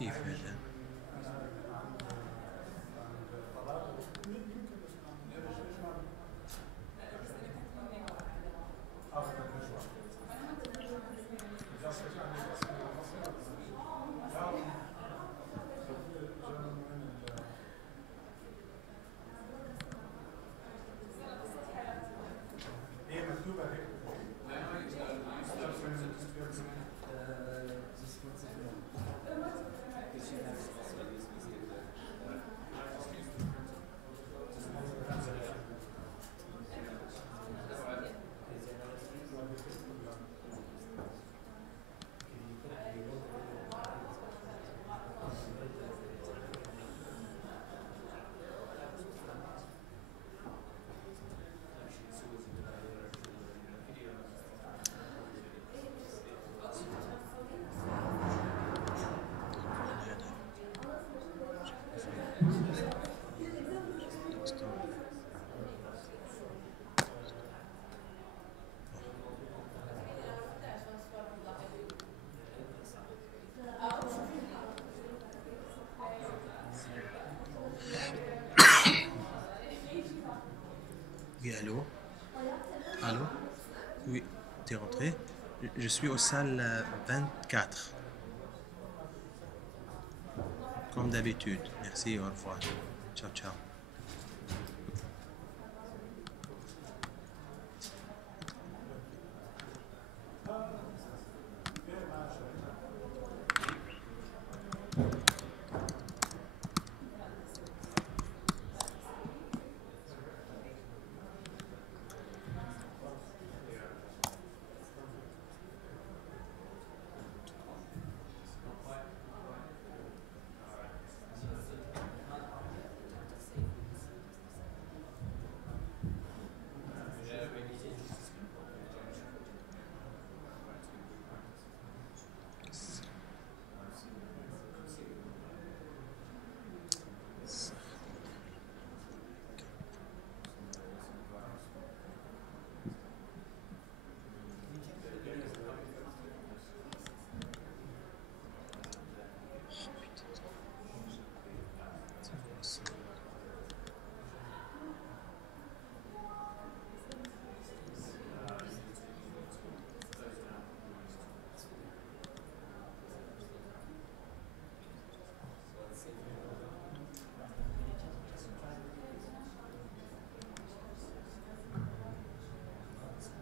كيف هذا؟ Oui, allô? Allô? Oui, t'es rentré? Je suis au salle 24. Comme d'habitude. Merci, au revoir. Ciao, ciao.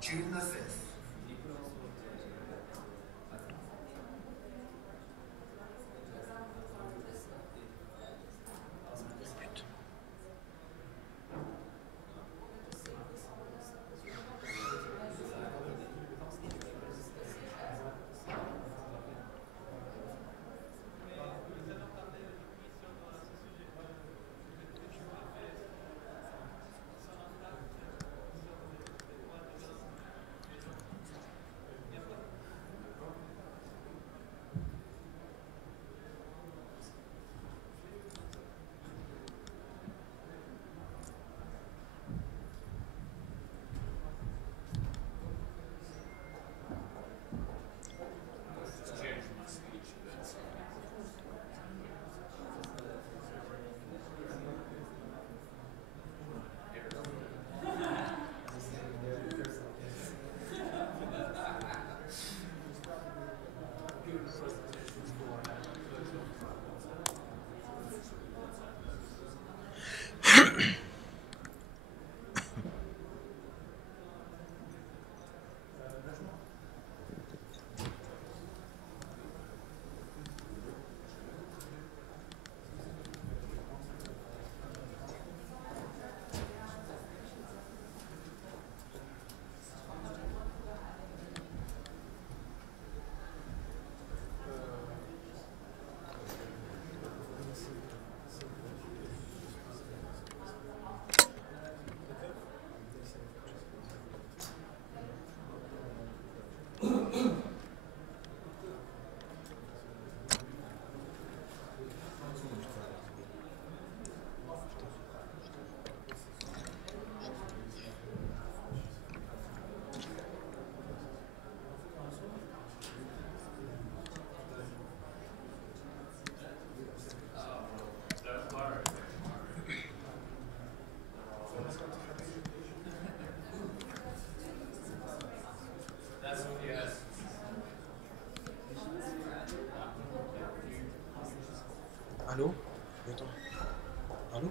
June the 5th. الو يا طه، الو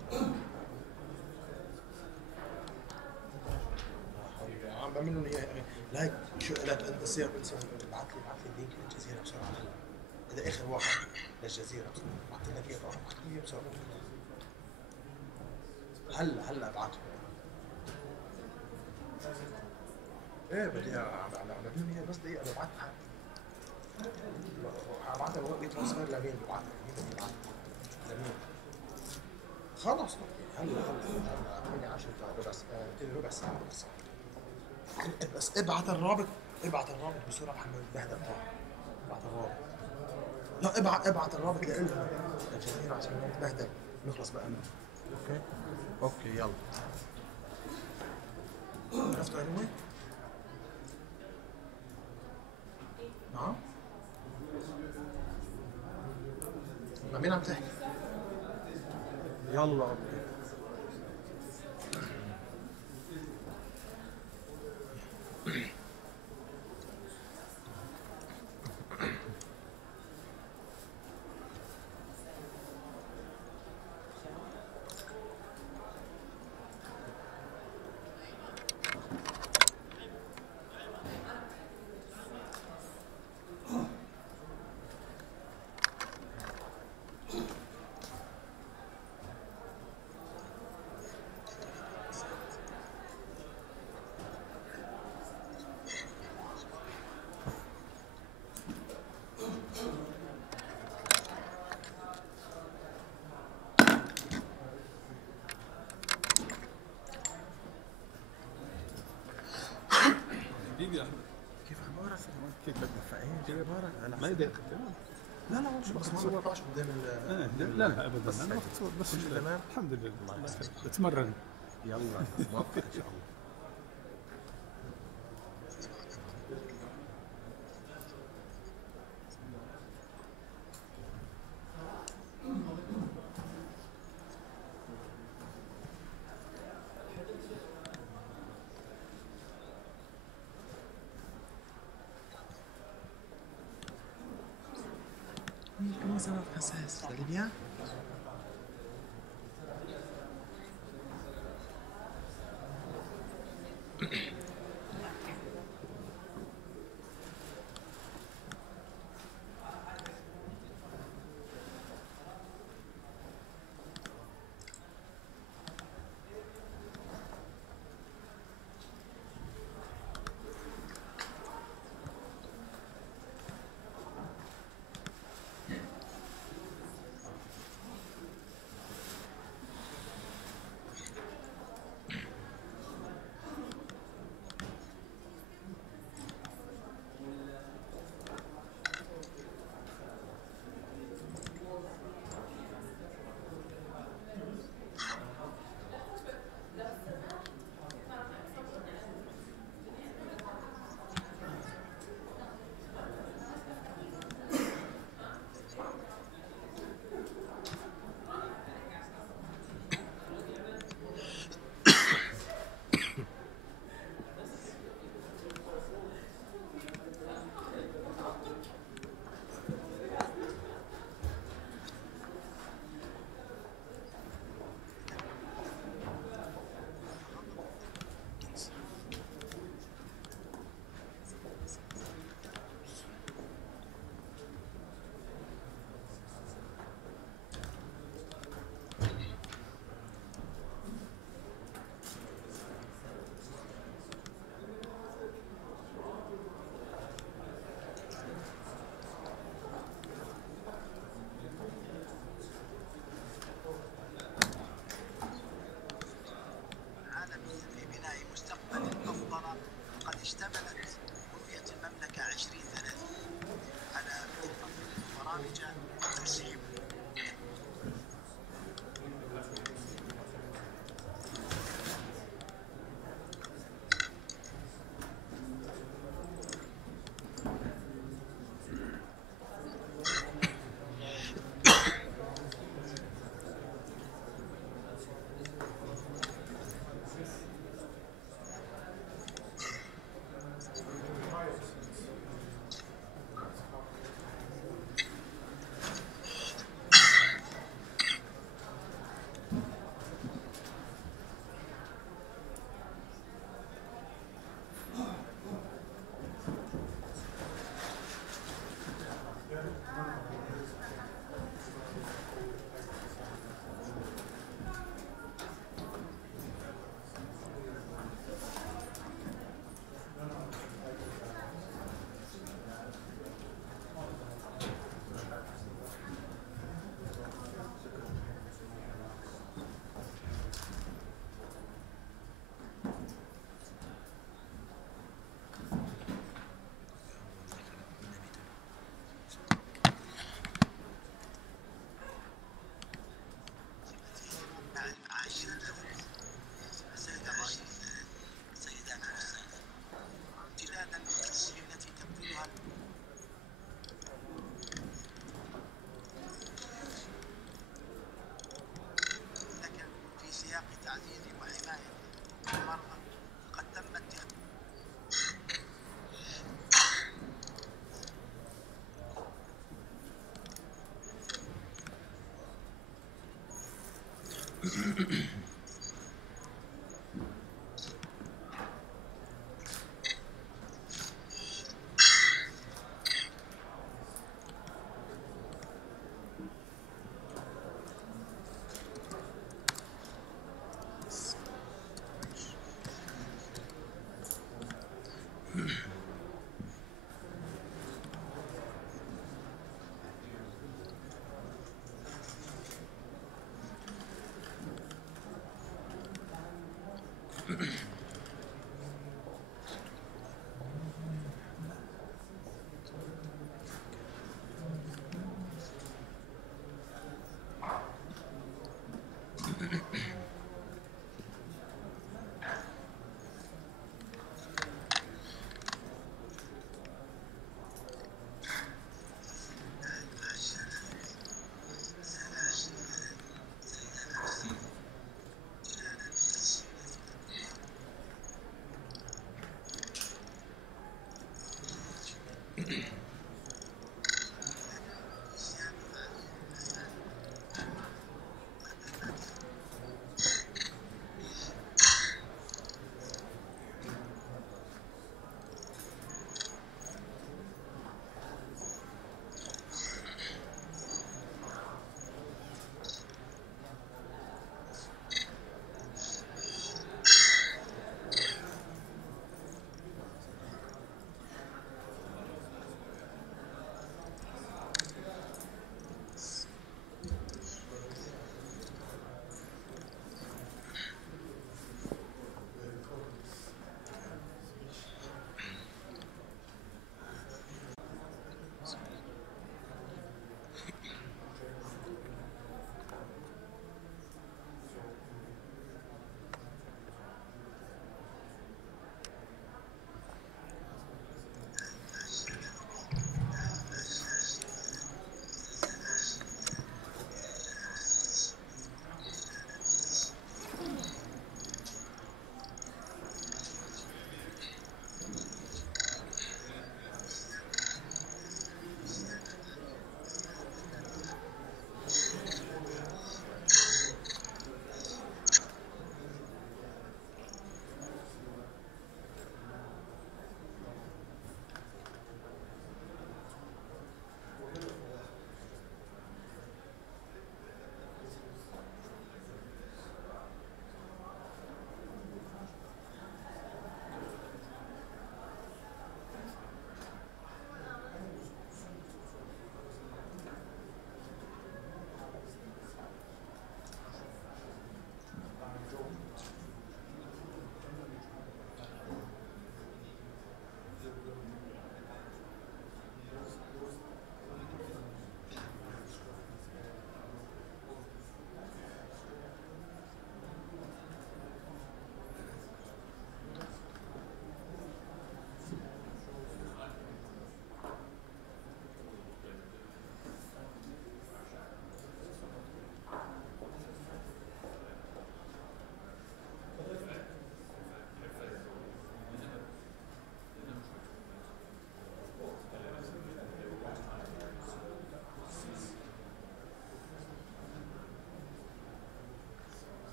عم بعمل لهم اياها. لايك شو لا انسى ابعث لي اللينك للجزيره بسرعه هلا. هذا اخر واحد للجزيره بسرعه، بعثت لك اياه، ابعث لي اياه بسرعه هلا ابعثه. ايه بدي اعمل لهم اياه بس دقيقه ببعثها. هبعثها وقت ترانسفير لمين ببعثها؟ مين بدي ابعثها؟ لمين؟ خلص اوكي هلا 8 10 ربع ساعه بس. بس ابعت الرابط، ابعت الرابط بسرعه محمد بهدى طه. ابعت الرابط، لا ابعت الرابط لإلهم للجزيره عشان ما نتبهدل نخلص بقى منه. اوكي اوكي يلا. عرفتوا وين هو؟ نعم؟ مع مين عم تحكي؟ يلا اوكي. كيف عبارك؟ كيف بدنا فاهم؟ كيف عبارك؟ انا ما يدري لا مش بس ما بطلعش قدام لا ابدا انا باخذ صور بس تمام. الحمد لله بتمرن. يلا موفق ان شاء الله. Comment ça va, princesse? Vous allez bien?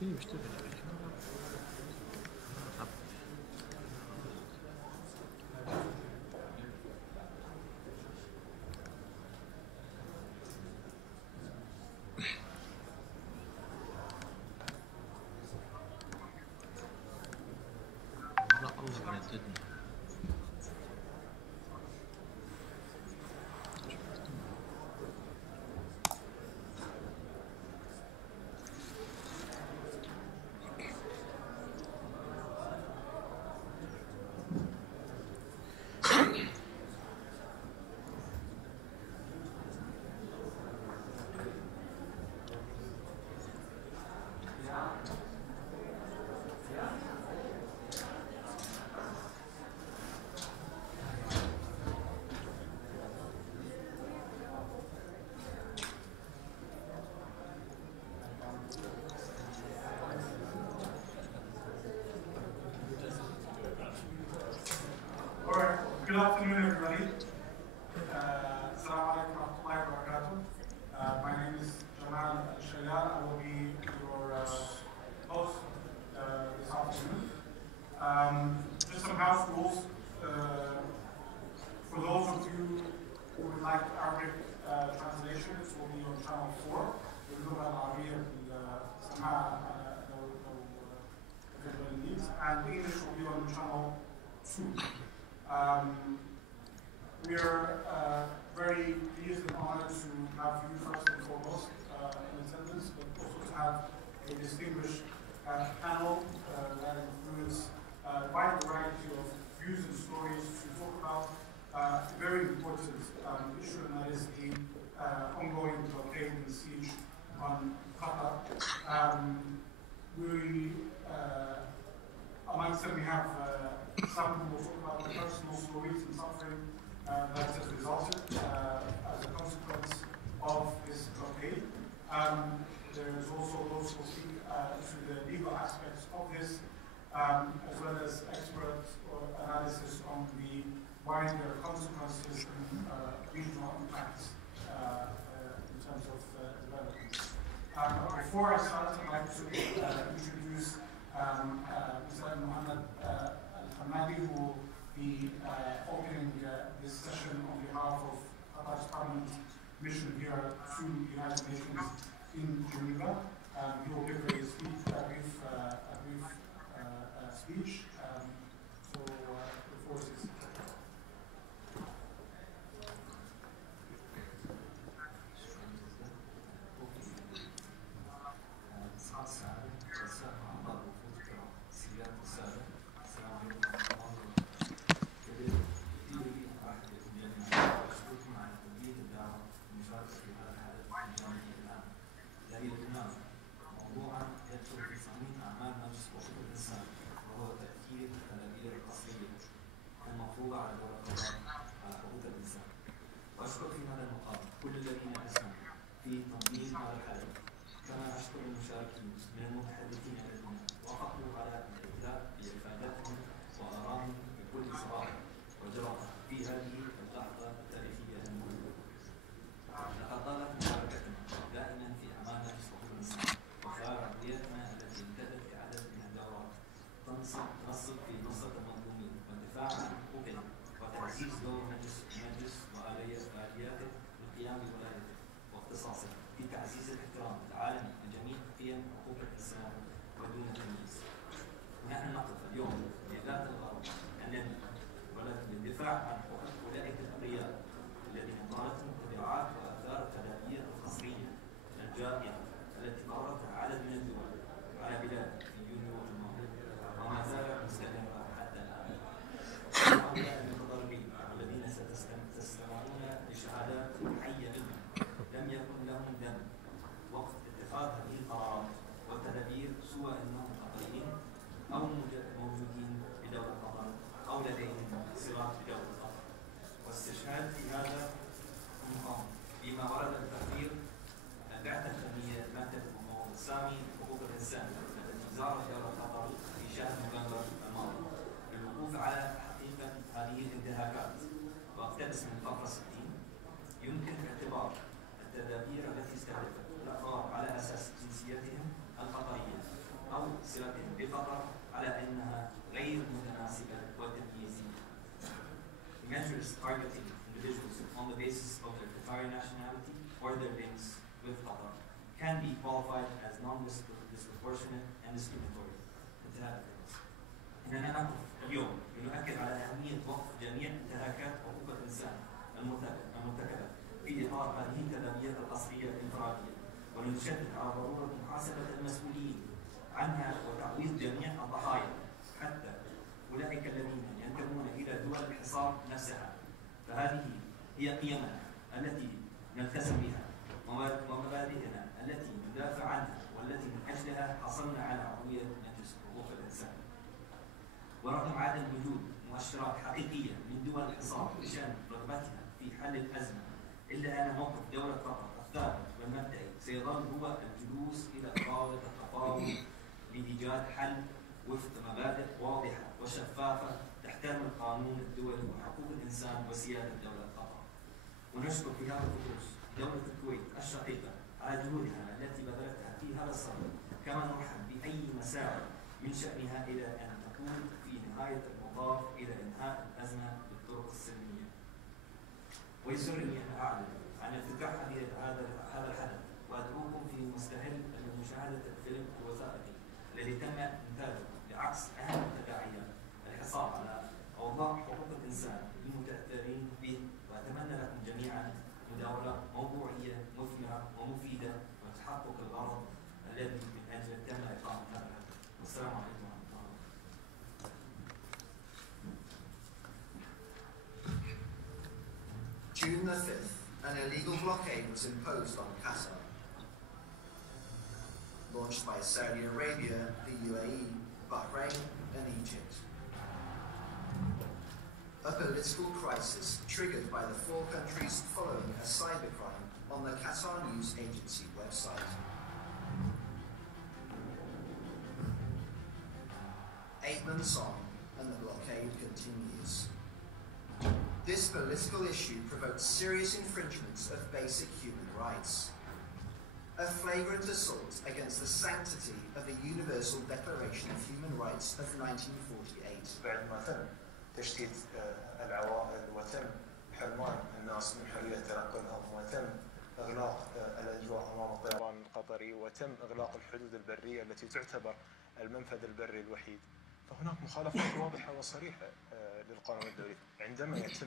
في بيشتغل لا الله برددنا. Alright, good afternoon everybody. Assalamu alaikum wa rahmatullahi wa barakatuh. My name is Jamal Al-Shayyan. I will be your host this afternoon. Just some house rules. For those of you who would like Arabic translation, it will be on channel 4. باللغة العربية سماع everybody needs, and English will be on channel 2. We are very pleased and honored to have you first and foremost in attendance, but also to have a distinguished panel that includes a wide variety of views and stories to talk about a very important issue, and that is the ongoing blockade and siege on Qatar. Amongst them we have some who will talk about the personal stories and suffering that has resulted as a consequence of this blockade. There is also those who will speak to the legal aspects of this, as well as expert analysis on the wider consequences and regional impacts in terms of development. Before I start, I'd like to introduce Mr. Mohammed Al-Hamadi, who will be opening this session on behalf of Qatar's Parliament mission here to the United Nations in Geneva. He will give a brief speech. So the floor is yours. لم يكن لهم ذنب وقت اتخاذ هذه القرارات والتدابير سوى انهم على أنها غير متناسبة وتمييزية. Measures targeting individuals on the basis of their Qatari nationality or their links with Qatar can be qualified as non-disproportionate and discriminatory. انتهاء الدرس. إننا نقف اليوم لنؤكد على أهمية وقف جميع انتهاكات حقوق الإنسان المرتكبة في إطار هذه التدابير القصرية الانفرادية، ولنشدد على ضرورة محاسبة المسؤولين عنها وتعويض جميع الضحايا حتى أولئك الذين ينتمون إلى دول الحصار نفسها. فهذه هي قيمنا التي نلتزم بها ومبادئنا التي ندافع عنها والتي من أجلها حصلنا على عضوية مجلس حقوق الإنسان. ورغم عدم وجود مؤشرات حقيقية من دول الحصار بشأن رغبتها في حل الأزمة، إلا أن موقف دولة قطر الثابت والمبدئي سيظل هو الجلوس إلى طاولة التفاوض لإيجاد حل وفق مبادئ واضحة وشفافة تحترم القانون الدولي وحقوق الإنسان وسيادة دولة قطر. ونشكر في هذا الخصوص دولة الكويت الشقيقة على جهودها التي بذلتها في هذا الصدد، كما نرحب بأي مساعي من شأنها إلى أن تكون في نهاية المطاف إلى إنهاء الأزمة بالطرق السلمية. ويسرني أن أعلن عن افتتاح هذا الحدث، وأدعوكم في مستهل لمشاهدة الفيلم الوثائقي الذي تم إنتاجه لعكس أهم التداعيات الحصار على أوضاع حقوق الإنسان للمتأثرين به. وأتمنى لكم جميعا مداولة موضوعية مثمرة ومفيدة وتحقق الغرض الذي من أجل تم إقامة هذا الحدث. والسلام عليكم ورحمة الله. June the 5th, an illegal blockade was imposed on Qatar, launched by Saudi Arabia, the UAE, Bahrain, and Egypt. A political crisis triggered by the four countries following a cybercrime on the Qatar News Agency website. 8 months on, and the blockade continues. This political issue provoked serious infringements of basic human rights. A flagrant assault against the sanctity of the Universal Declaration of Human Rights of 1948. بعد ما تم تشتيت العوائل وتم حرمان الناس من حرية تنقلهم وتم إغلاق الأجواء أمام الطيران القطري وتم إغلاق الحدود البرية التي تعتبر المنفذ البري الوحيد، فهناك مخالفات واضحة وصريحة للقانون الدولي. عندما يتم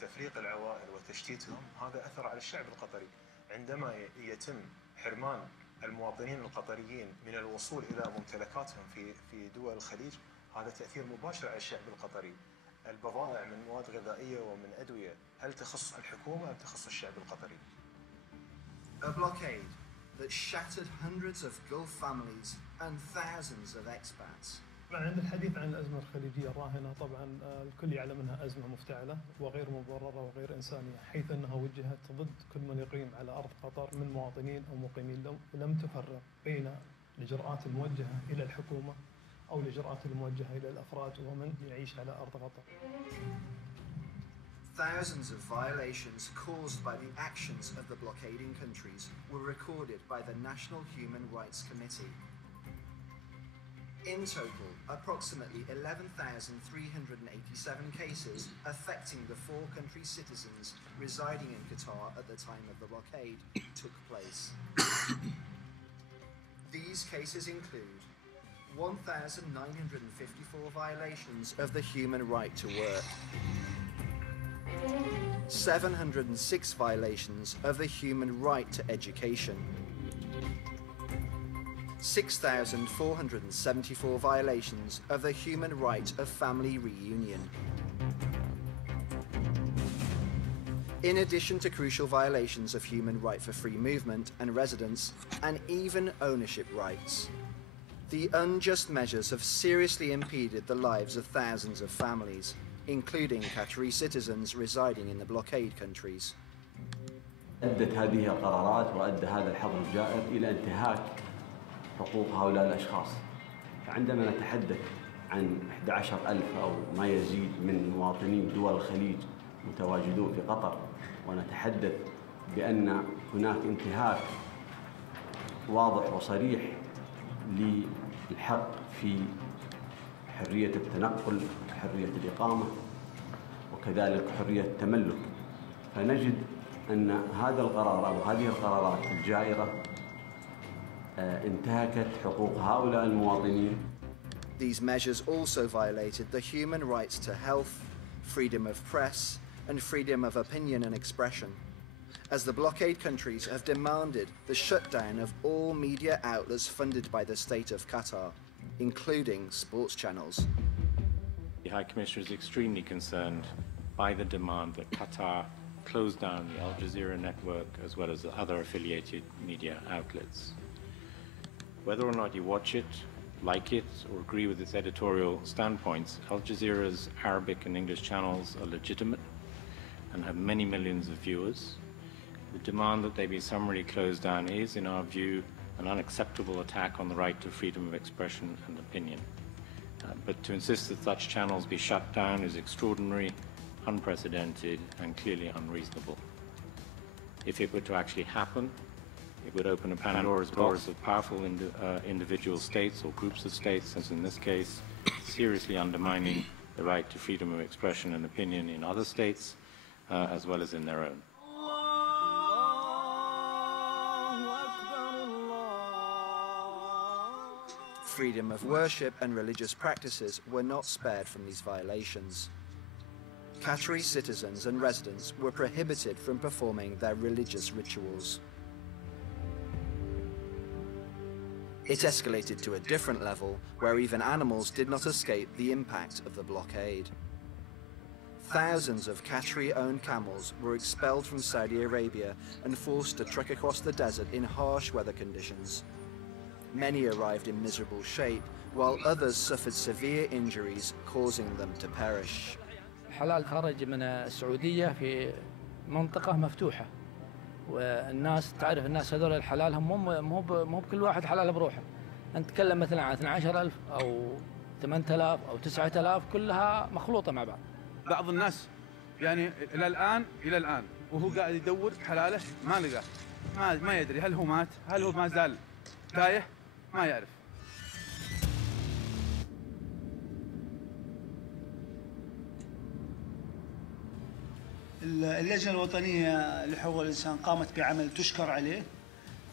تفريق العوائل وتشتيتهم هذا أثر على الشعب القطري. عندما يتم حرمان المواطنين القطريين من الوصول إلى ممتلكاتهم في دول الخليج هذا تأثير مباشر على الشعب القطري. البضائع من مواد غذائية ومن أدوية هل تخص الحكومة أم تخص الشعب القطري؟ A blockade that shattered hundreds of Gulf families and thousands of expats. طبعا عند الحديث عن الأزمة الخليجية الراهنة طبعا الكل يعلم أنها أزمة مفتعلة وغير مبررة وغير إنسانية، حيث أنها وجهت ضد كل من يقيم على أرض قطر من مواطنين أو مقيمين، ولم تفرق بين الإجراءات الموجهة إلى الحكومة أو الإجراءات الموجهة إلى الأفراد ومن يعيش على أرض قطر. Thousands of violations caused by the actions of the blockading countries were recorded by the National Human Rights Committee. In total, approximately 11,387 cases affecting the four country citizens residing in Qatar at the time of the blockade took place. These cases include 1,954 violations of the human right to work, 706 violations of the human right to education, 6,474 violations of the human right of family reunion. In addition to crucial violations of human right for free movement and residence, and even ownership rights. The unjust measures have seriously impeded the lives of thousands of families, including Qatari citizens residing in the blockade countries. أدت هذه القرارات وأدى هذا الحظر الجائر إلى انتهاك حقوق هؤلاء الأشخاص. فعندما نتحدث عن 11,000 أو ما يزيد من مواطنين دول الخليج متواجدون في قطر، ونتحدث بأن هناك انتهاك واضح وصريح للحق في حرية التنقل، حرية الإقامة، وكذلك حرية التملك. فنجد أن هذا القرار أو هذه القرارات الجائرة انتهكت حقوق هؤلاء المواطنين. These measures also violated the human rights to health, freedom of press, and freedom of opinion and expression, as the blockade countries have demanded the shutdown of all media outlets funded by the state of Qatar, including sports channels. The High Commissioner is extremely concerned by the demand that Qatar close down the Al Jazeera network as well as the other affiliated media outlets. Whether or not you watch it, like it, or agree with its editorial standpoints, Al Jazeera's Arabic and English channels are legitimate and have many millions of viewers. The demand that they be summarily closed down is, in our view, an unacceptable attack on the right to freedom of expression and opinion. But to insist that such channels be shut down is extraordinary, unprecedented, and clearly unreasonable. If it were to actually happen, it would open a Pandora's box of powerful individual states or groups of states, as in this case, seriously undermining the right to freedom of expression and opinion in other states, as well as in their own. Freedom of worship and religious practices were not spared from these violations. Qatari citizens and residents were prohibited from performing their religious rituals. It escalated to a different level, where even animals did not escape the impact of the blockade. Thousands of Qatari-owned camels were expelled from Saudi Arabia and forced to trek across the desert in harsh weather conditions. Many arrived in miserable shape, while others suffered severe injuries, causing them to perish. الحلال خرج من السعودية في منطقة مفتوحة، والناس تعرف الناس هذول الحلال هم مو بكل واحد حلال بروحه. نتكلم مثلا عن 12,000 أو 8,000 أو 9,000 كلها مخلوطة مع بعض. بعض الناس يعني إلى الآن وهو قاعد يدور حلاله ما لقاه، ما يدري هل هو مات، هل هو ما زال تايه، ما يعرف. اللجنة الوطنية لحقوق الإنسان قامت بعمل تشكر عليه،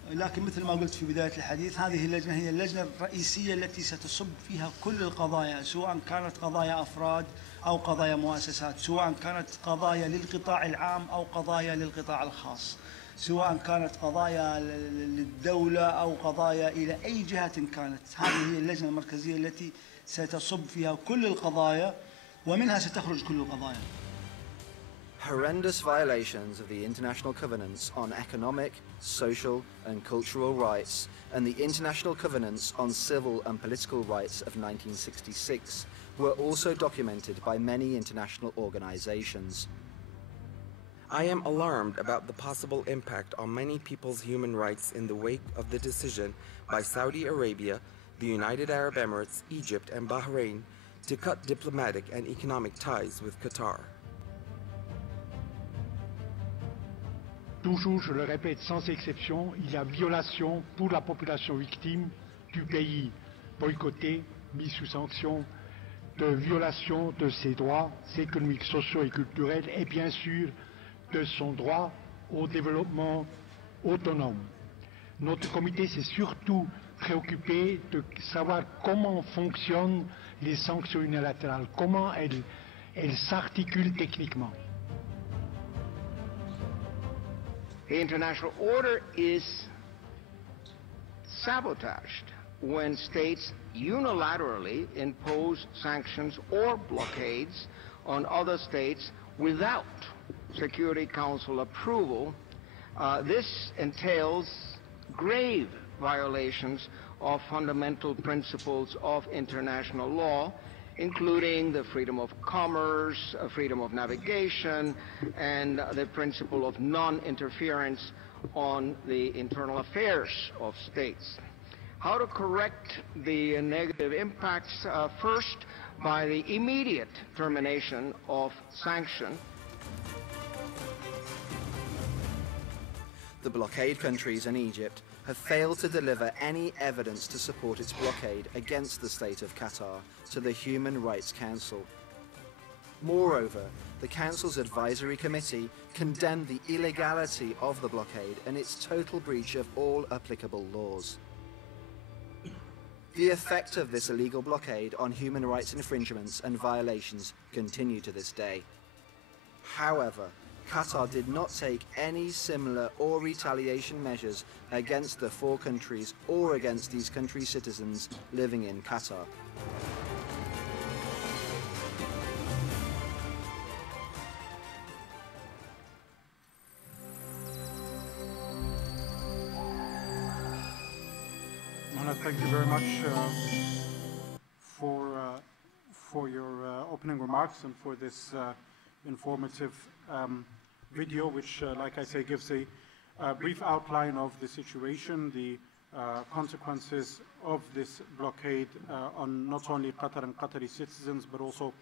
لكن مثل ما قلت في بداية الحديث هذه اللجنة هي اللجنة الرئيسية التي ستصب فيها كل القضايا، سواء كانت قضايا أفراد أو قضايا مؤسسات، سواء كانت قضايا للقطاع العام أو قضايا للقطاع الخاص، سواء كانت قضايا للدولة أو قضايا إلى أي جهة كانت. هذه هي اللجنة المركزية التي ستصب فيها كل القضايا ومنها ستخرج كل القضايا. Horrendous violations of the international covenants on economic, social and cultural rights and the international covenants on civil and political rights of 1966 were also documented by many international organizations. I am alarmed about the possible impact on many people's human rights in the wake of the decision by Saudi Arabia, the United Arab Emirates, Egypt and Bahrain to cut diplomatic and economic ties with Qatar. Toujours, je le répète, sans exception, il y a violation pour la population victime du pays boycotté, mis sous sanction, de violation de ses droits économiques, sociaux et culturels et bien sûr de son droit au développement autonome. Notre comité s'est surtout préoccupé de savoir comment fonctionnent les sanctions unilatérales, comment elles s'articulent techniquement. The international order is sabotaged when states unilaterally impose sanctions or blockades on other states without Security Council approval. This entails grave violations of fundamental principles of international law, including the freedom of commerce, freedom of navigation, and the principle of non-interference on the internal affairs of states. How to correct the negative impacts? First, by the immediate termination of sanction. The blockade countries and Egypt have failed to deliver any evidence to support its blockade against the state of Qatar to the Human Rights Council. Moreover, the Council's advisory committee condemned the illegality of the blockade and its total breach of all applicable laws. The effect of this illegal blockade on human rights infringements and violations continue to this day. However, Qatar did not take any similar or retaliation measures against the 4 countries or against these countries' citizens living in Qatar. Thank you very much for your opening remarks and for this informative video, which, like I say, gives a brief outline of the situation, the consequences of this blockade on not only Qatar and Qatari citizens, but also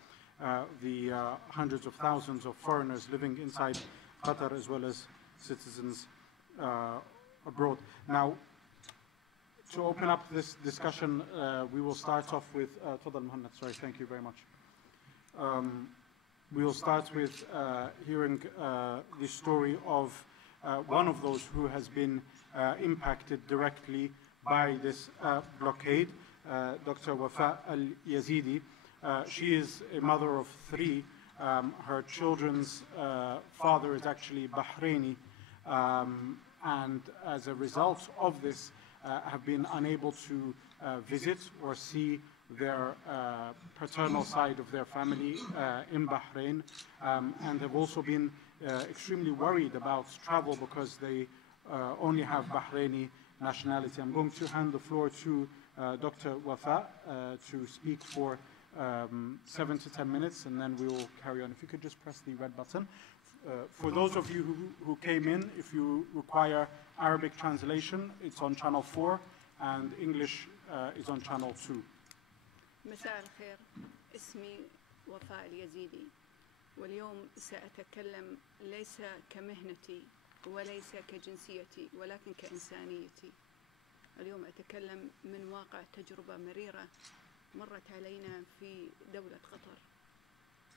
the hundreds of thousands of foreigners living inside Qatar, as well as citizens abroad. Now, to open up this discussion, we will start off with Tadal Muhammad. Sorry, thank you very much. We will start with hearing the story of one of those who has been impacted directly by this blockade, Dr. Wafa Al-Yazidi. She is a mother of 3. Her children's father is actually Bahraini, and as a result of this, have been unable to visit or see their paternal side of their family in Bahrain, and have also been extremely worried about travel because they only have Bahraini nationality. I'm going to hand the floor to Dr. Wafa to speak for 7 to 10 minutes, and then we will carry on. If you could just press the red button. For those of you who came in, if you require Arabic translation, it's on channel 4, and English is on channel 2. مساء الخير، اسمي وفاء اليزيدي، واليوم سأتكلم ليس كمهنتي وليس كجنسيتي ولكن كإنسانيتي. اليوم أتكلم من واقع تجربة مريرة مرت علينا في دولة قطر.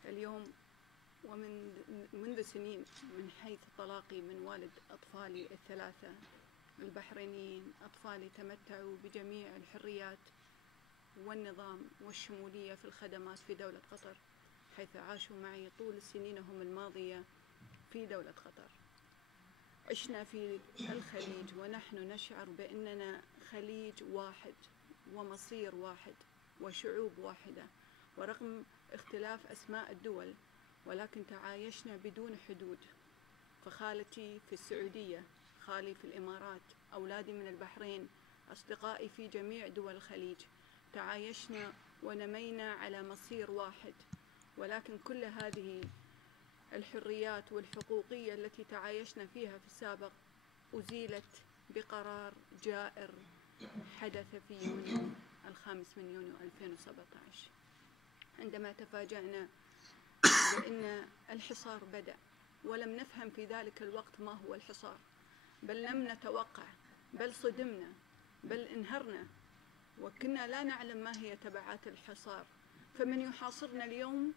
اليوم منذ سنين، من حيث طلاقي من والد أطفالي ال3 البحرينيين، أطفالي تمتعوا بجميع الحريات والنظام والشمولية في الخدمات في دولة قطر، حيث عاشوا معي طول سنينهم الماضية في دولة قطر. عشنا في الخليج ونحن نشعر بأننا خليج واحد ومصير واحد وشعوب واحدة، ورغم اختلاف أسماء الدول ولكن تعايشنا بدون حدود. فخالتي في السعودية، خالي في الإمارات، أولادي من البحرين، أصدقائي في جميع دول الخليج، تعايشنا ونمينا على مصير واحد. ولكن كل هذه الحريات والحقوقية التي تعايشنا فيها في السابق أزيلت بقرار جائر حدث في يونيو 5 من يونيو 2017، عندما تفاجأنا بأن الحصار بدأ، ولم نفهم في ذلك الوقت ما هو الحصار، بل لم نتوقع، بل صدمنا، بل انهرنا، وكنا لا نعلم ما هي تبعات الحصار. فمن يحاصرنا اليوم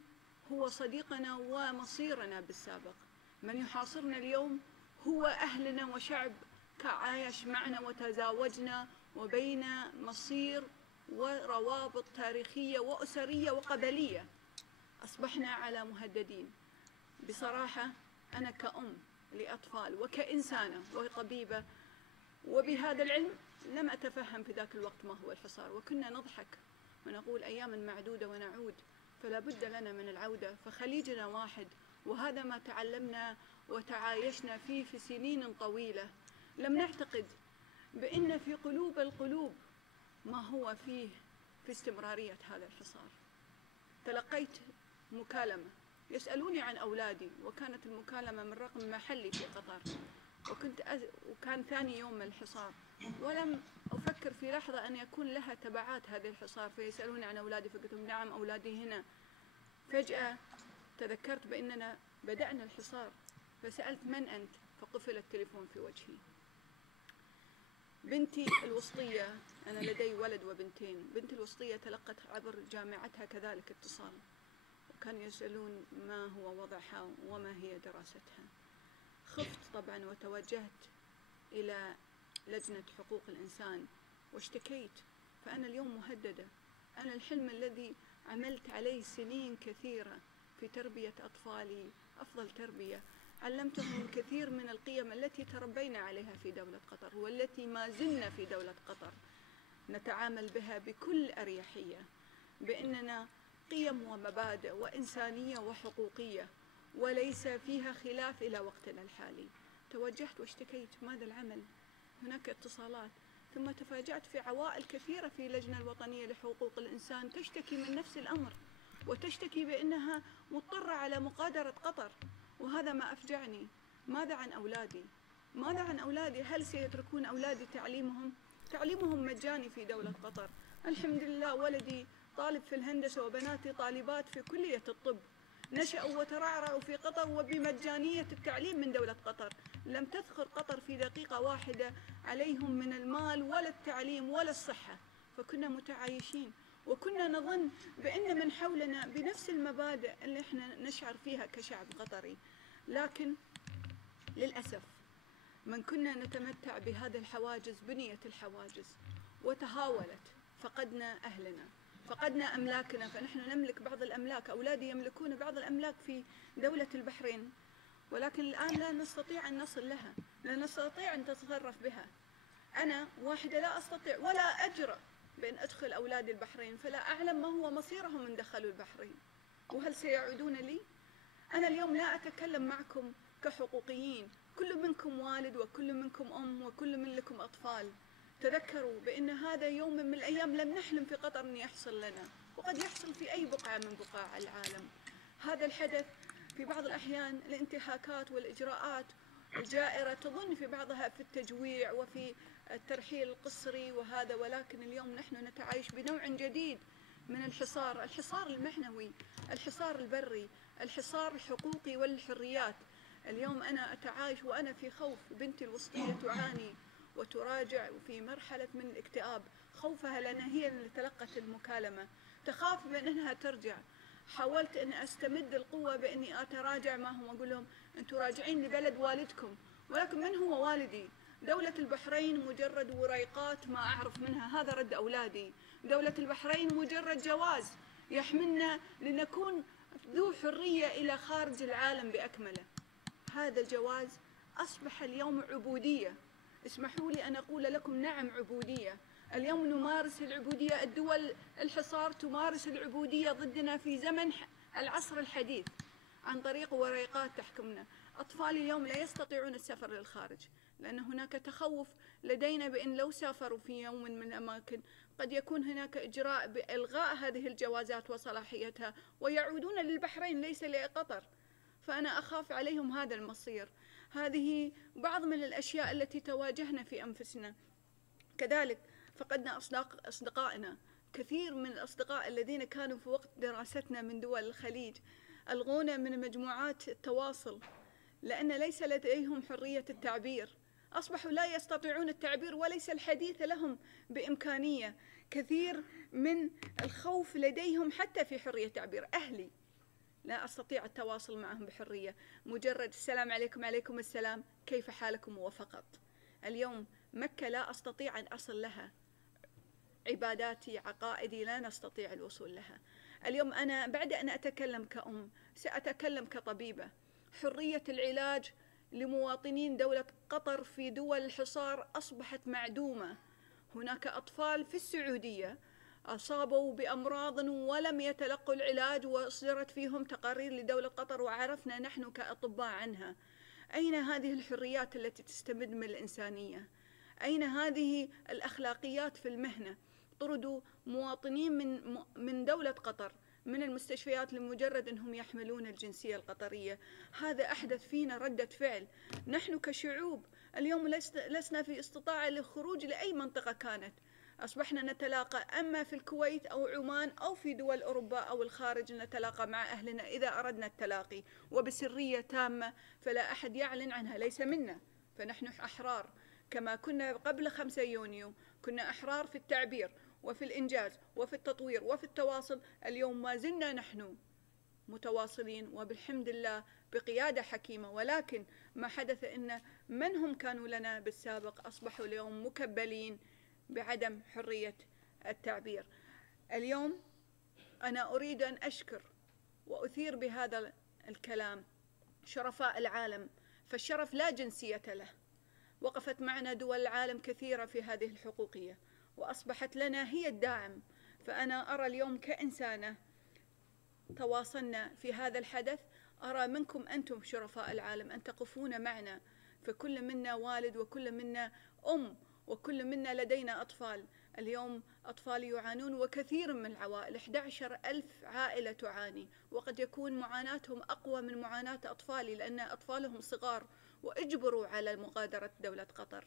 هو صديقنا ومصيرنا بالسابق، من يحاصرنا اليوم هو أهلنا وشعب عايش معنا وتزاوجنا وبين مصير وروابط تاريخية وأسرية وقبلية. أصبحنا على مهددين. بصراحة أنا كأم لأطفال وكإنسانة وطبيبة، وبهذا العلم لم أتفهم في ذاك الوقت ما هو الحصار، وكنا نضحك ونقول أيام معدودة ونعود، فلا بد لنا من العودة، فخليجنا واحد، وهذا ما تعلمنا وتعايشنا فيه في سنين طويلة. لم نعتقد بأن في قلوب القلوب ما هو فيه في استمرارية هذا الحصار. تلقيت مكالمة يسألوني عن أولادي، وكانت المكالمة من رقم محلي في قطر، وكان ثاني يوم من الحصار، ولم أفكر في لحظة أن يكون لها تبعات هذا الحصار. فيسألوني عن أولادي، فقلت لهم نعم أولادي هنا. فجأة تذكرت بأننا بدأنا الحصار، فسألت من أنت؟ فقفل التليفون في وجهي. بنتي الوسطية، أنا لدي ولد وبنتين، بنتي الوسطية تلقت عبر جامعتها كذلك اتصال، وكانوا يسألون ما هو وضعها وما هي دراستها. خفت طبعا وتوجهت إلى لجنة حقوق الإنسان واشتكيت، فأنا اليوم مهددة. أنا الحلم الذي عملت عليه سنين كثيرة في تربية أطفالي أفضل تربية، علمتهم الكثير من القيم التي تربينا عليها في دولة قطر، والتي ما زلنا في دولة قطر نتعامل بها بكل أريحية، بأننا قيم ومبادئ وإنسانية وحقوقية وليس فيها خلاف إلى وقتنا الحالي. توجهت واشتكيت، ماذا العمل؟ هناك اتصالات، ثم تفاجأت في عوائل كثيرة في اللجنة الوطنية لحقوق الإنسان تشتكي من نفس الأمر، وتشتكي بأنها مضطرة على مغادرة قطر، وهذا ما أفجعني. ماذا عن أولادي؟ ماذا عن أولادي؟ هل سيتركون أولادي تعليمهم؟ تعليمهم مجاني في دولة قطر. الحمد لله ولدي طالب في الهندسة وبناتي طالبات في كلية الطب، نشأوا وترعرعوا في قطر وبمجانية التعليم من دولة قطر. لم تذخر قطر في دقيقة واحدة عليهم من المال ولا التعليم ولا الصحة، فكنا متعايشين، وكنا نظن بأن من حولنا بنفس المبادئ اللي احنا نشعر فيها كشعب قطري. لكن للأسف من كنا نتمتع بهذه الحواجز بنيت الحواجز وتهاولت، فقدنا أهلنا، فقدنا أملاكنا. فنحن نملك بعض الأملاك، أولادي يملكون بعض الأملاك في دولة البحرين، ولكن الآن لا نستطيع أن نصل لها، لا نستطيع أن نتصرف بها. أنا واحدة لا أستطيع ولا أجرأ بأن أدخل أولادي البحرين، فلا أعلم ما هو مصيرهم إن دخلوا البحرين، وهل سيعودون لي؟ أنا اليوم لا أتكلم معكم كحقوقيين، كل منكم والد وكل منكم أم وكل من لكم أطفال. تذكروا بأن هذا يوم من الأيام لم نحلم في قطر أن يحصل لنا، وقد يحصل في أي بقعة من بقاع العالم. هذا الحدث في بعض الأحيان الانتهاكات والإجراءات الجائرة تظن في بعضها في التجويع وفي الترحيل القسري وهذا، ولكن اليوم نحن نتعايش بنوع جديد من الحصار، الحصار المحنوي، الحصار البري، الحصار الحقوقي والحريات. اليوم أنا أتعايش وأنا في خوف. بنتي الوسطية تعاني وتراجع في مرحلة من الاكتئاب، خوفها لأن هي اللي تلقت المكالمة، تخاف من أنها ترجع. حاولت أن أستمد القوة بأني أتراجع معهم وأقول لهم أنتم راجعين لبلد والدكم، ولكن من هو والدي؟ دولة البحرين مجرد وريقات ما أعرف منها، هذا رد أولادي. دولة البحرين مجرد جواز يحملنا لنكون ذو حرية إلى خارج العالم بأكمله. هذا الجواز أصبح اليوم عبودية. اسمحوا لي أن أقول لكم نعم عبودية. اليوم نمارس العبودية، الدول الحصار تمارس العبودية ضدنا في زمن العصر الحديث عن طريق وريقات تحكمنا. أطفالي اليوم لا يستطيعون السفر للخارج لأن هناك تخوف لدينا بأن لو سافروا في يوم من الأماكن قد يكون هناك إجراء بإلغاء هذه الجوازات وصلاحيتها ويعودون للبحرين ليس لقطر. فأنا أخاف عليهم هذا المصير. هذه بعض من الأشياء التي تواجهنا في أنفسنا. كذلك فقدنا أصدقائنا، كثير من الأصدقاء الذين كانوا في وقت دراستنا من دول الخليج ألغونا من مجموعات التواصل لأن ليس لديهم حرية التعبير، أصبحوا لا يستطيعون التعبير وليس الحديث لهم بإمكانية. كثير من الخوف لديهم حتى في حرية التعبير. أهلي لا أستطيع التواصل معهم بحرية، مجرد السلام عليكم عليكم السلام كيف حالكم وفقط. اليوم مكة لا أستطيع أن أصل لها، عباداتي عقائدي لا نستطيع الوصول لها. اليوم أنا بعد أن أتكلم كأم سأتكلم كطبيبة. حرية العلاج لمواطنين دولة قطر في دول الحصار أصبحت معدومة. هناك أطفال في السعودية أصابوا بأمراض ولم يتلقوا العلاج وأصدرت فيهم تقارير لدولة قطر وعرفنا نحن كأطباء عنها. أين هذه الحريات التي تستمد من الإنسانية؟ أين هذه الأخلاقيات في المهنة؟ طردوا مواطنين من دولة قطر من المستشفيات لمجرد أنهم يحملون الجنسية القطرية. هذا أحدث فينا ردة فعل. نحن كشعوب اليوم لسنا في استطاعة للخروج لأي منطقة كانت. أصبحنا نتلاقى أما في الكويت أو عمان أو في دول أوروبا أو الخارج، نتلاقى مع أهلنا إذا أردنا التلاقي وبسرية تامة فلا أحد يعلن عنها، ليس منا، فنحن أحرار. كما كنا قبل 5 يونيو كنا أحرار في التعبير وفي الإنجاز وفي التطوير وفي التواصل، اليوم ما زلنا نحن متواصلين وبالحمد لله بقيادة حكيمة. ولكن ما حدث إن من هم كانوا لنا بالسابق أصبحوا اليوم مكبلين بعدم حرية التعبير. اليوم أنا أريد أن أشكر وأثير بهذا الكلام شرفاء العالم، فالشرف لا جنسية له. وقفت معنا دول العالم كثيرة في هذه الحقوقية وأصبحت لنا هي الداعم. فأنا أرى اليوم كإنسانة تواصلنا في هذا الحدث، أرى منكم أنتم شرفاء العالم أن تقفون معنا، فكل منا والد وكل منا أم وكل منا لدينا أطفال. اليوم أطفال يعانون وكثير من العوائل، 11,000 عائلة تعاني، وقد يكون معاناتهم أقوى من معاناة أطفالي لأن أطفالهم صغار وأجبروا على مغادرة دولة قطر.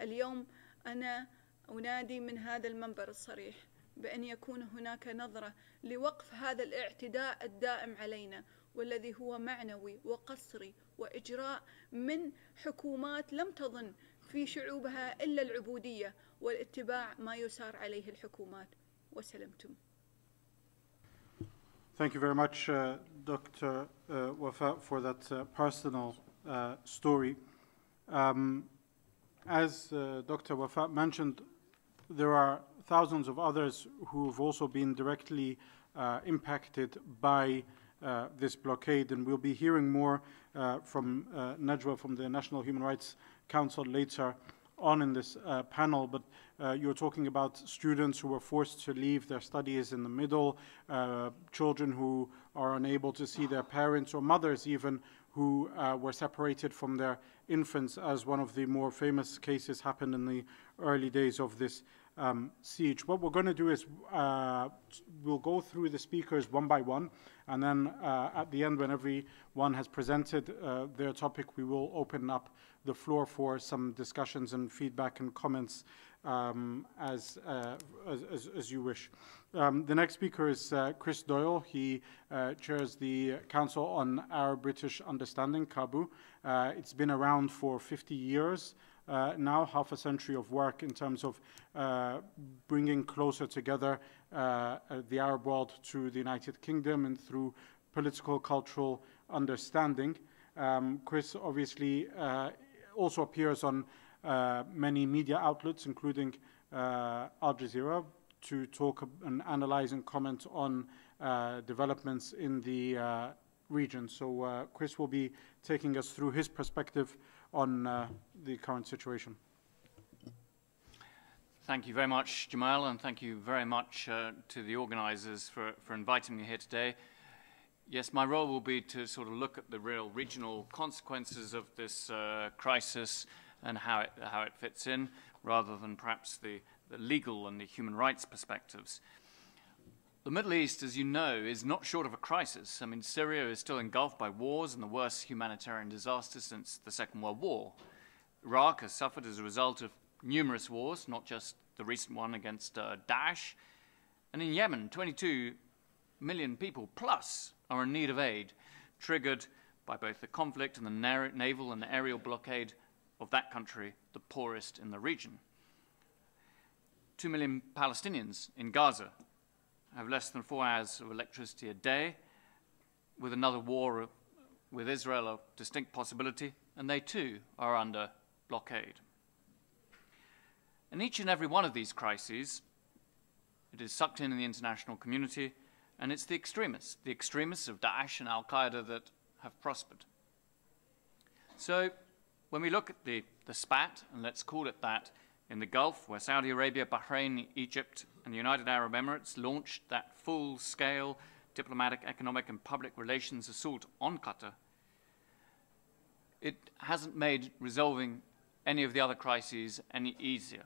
اليوم أنا أنادي من هذا المنبر الصريح بأن يكون هناك نظرة لوقف هذا الاعتداء الدائم علينا، والذي هو معنوي وقسري وإجراء من حكومات لم تظن في شعوبها إلا العبودية والاتباع ما يسار عليه الحكومات. وسلمتم. Thank you very much, Dr. Wafa, for that personal story. As Dr. Wafa mentioned, there are thousands of others who have also been directly impacted by this blockade, and we'll be hearing more from Najwa from the National Human Rights Council later on in this panel. But you're talking about students who were forced to leave their studies in the middle, children who are unable to see their parents, or mothers even who were separated from their infants, as one of the more famous cases happened in the early days of this siege. What we're going to do is we'll go through the speakers one by one, and then at the end, when everyone has presented their topic, we will open up the floor for some discussions and feedback and comments as you wish. The next speaker is Chris Doyle. He chairs the Council on Arab-British Understanding, CABU. It's been around for 50 years. Now, half a century of work in terms of bringing closer together the Arab world to the United Kingdom and through political, cultural understanding. Chris obviously also appears on many media outlets, including Al Jazeera, to talk and analyze and comment on developments in the region. So Chris will be taking us through his perspective on the current situation. Thank you very much, Jamal, and thank you very much to the organizers for inviting me here today. Yes, my role will be to sort of look at the real regional consequences of this crisis and how it fits in, rather than perhaps the legal and the human rights perspectives. The Middle East, as you know, is not short of a crisis. I mean, Syria is still engulfed by wars and the worst humanitarian disaster since the Second World War. Iraq has suffered as a result of numerous wars, not just the recent one against Daesh. And in Yemen, 22 million people plus are in need of aid, triggered by both the conflict and the naval and aerial blockade of that country, the poorest in the region. 2 million Palestinians in Gaza have less than 4 hours of electricity a day, with another war with Israel a distinct possibility, and they too are under blockade. In each and every one of these crises, it is sucked in the international community, and it's the extremists of Daesh and Al-Qaeda that have prospered. So when we look at the spat, and let's call it that, in the Gulf, where Saudi Arabia, Bahrain, Egypt, and the United Arab Emirates launched that full-scale diplomatic, economic, and public relations assault on Qatar, it hasn't made resolving any of the other crises any easier.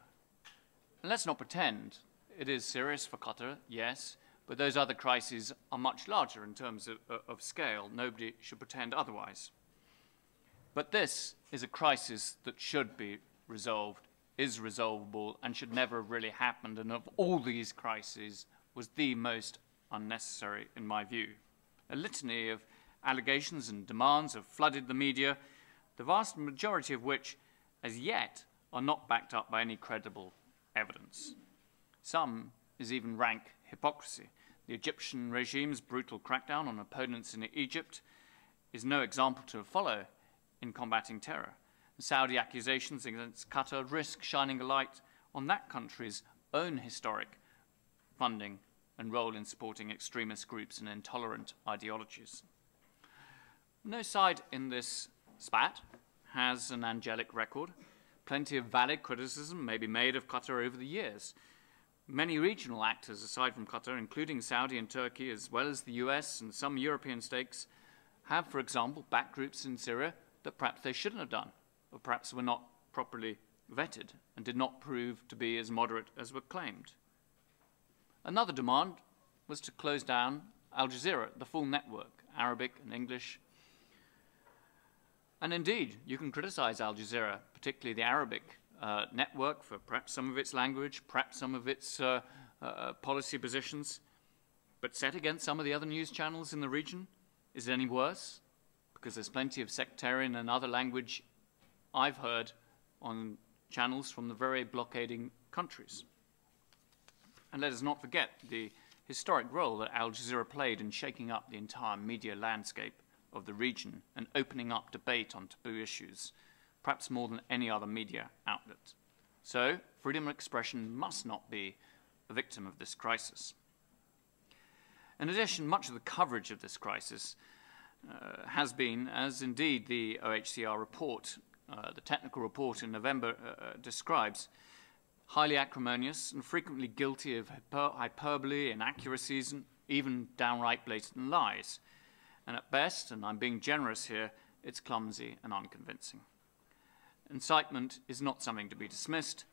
And let's not pretend it is serious for Qatar, yes, but those other crises are much larger in terms of scale. Nobody should pretend otherwise. But this is a crisis that should be resolved, is resolvable, and should never have really happened, and of all these crises was the most unnecessary in my view. A litany of allegations and demands have flooded the media, the vast majority of which as yet are not backed up by any credible evidence. Some is even rank hypocrisy. The Egyptian regime's brutal crackdown on opponents in Egypt is no example to follow in combating terror. Saudi accusations against Qatar risk shining a light on that country's own historic funding and role in supporting extremist groups and intolerant ideologies. No side in this spat has an angelic record. Plenty of valid criticism may be made of Qatar over the years. Many regional actors, aside from Qatar, including Saudi and Turkey, as well as the US and some European states, have, for example, backed groups in Syria that perhaps they shouldn't have done, or perhaps were not properly vetted and did not prove to be as moderate as were claimed. Another demand was to close down Al Jazeera, the full network, Arabic and English. And indeed, you can criticize Al Jazeera, particularly the Arabic network, for perhaps some of its language, perhaps some of its policy positions, but set against some of the other news channels in the region, is it any worse? Because there's plenty of sectarian and other language I've heard on channels from the very blockading countries. And let us not forget the historic role that Al Jazeera played in shaking up the entire media landscape of the region and opening up debate on taboo issues, perhaps more than any other media outlet. So, freedom of expression must not be a victim of this crisis. In addition, much of the coverage of this crisis has been, as indeed the OHCR report, the technical report in November describes, highly acrimonious and frequently guilty of hyperbole, inaccuracies, and even downright blatant lies. And at best, and I'm being generous here, it's clumsy and unconvincing. Incitement is not something to be dismissed,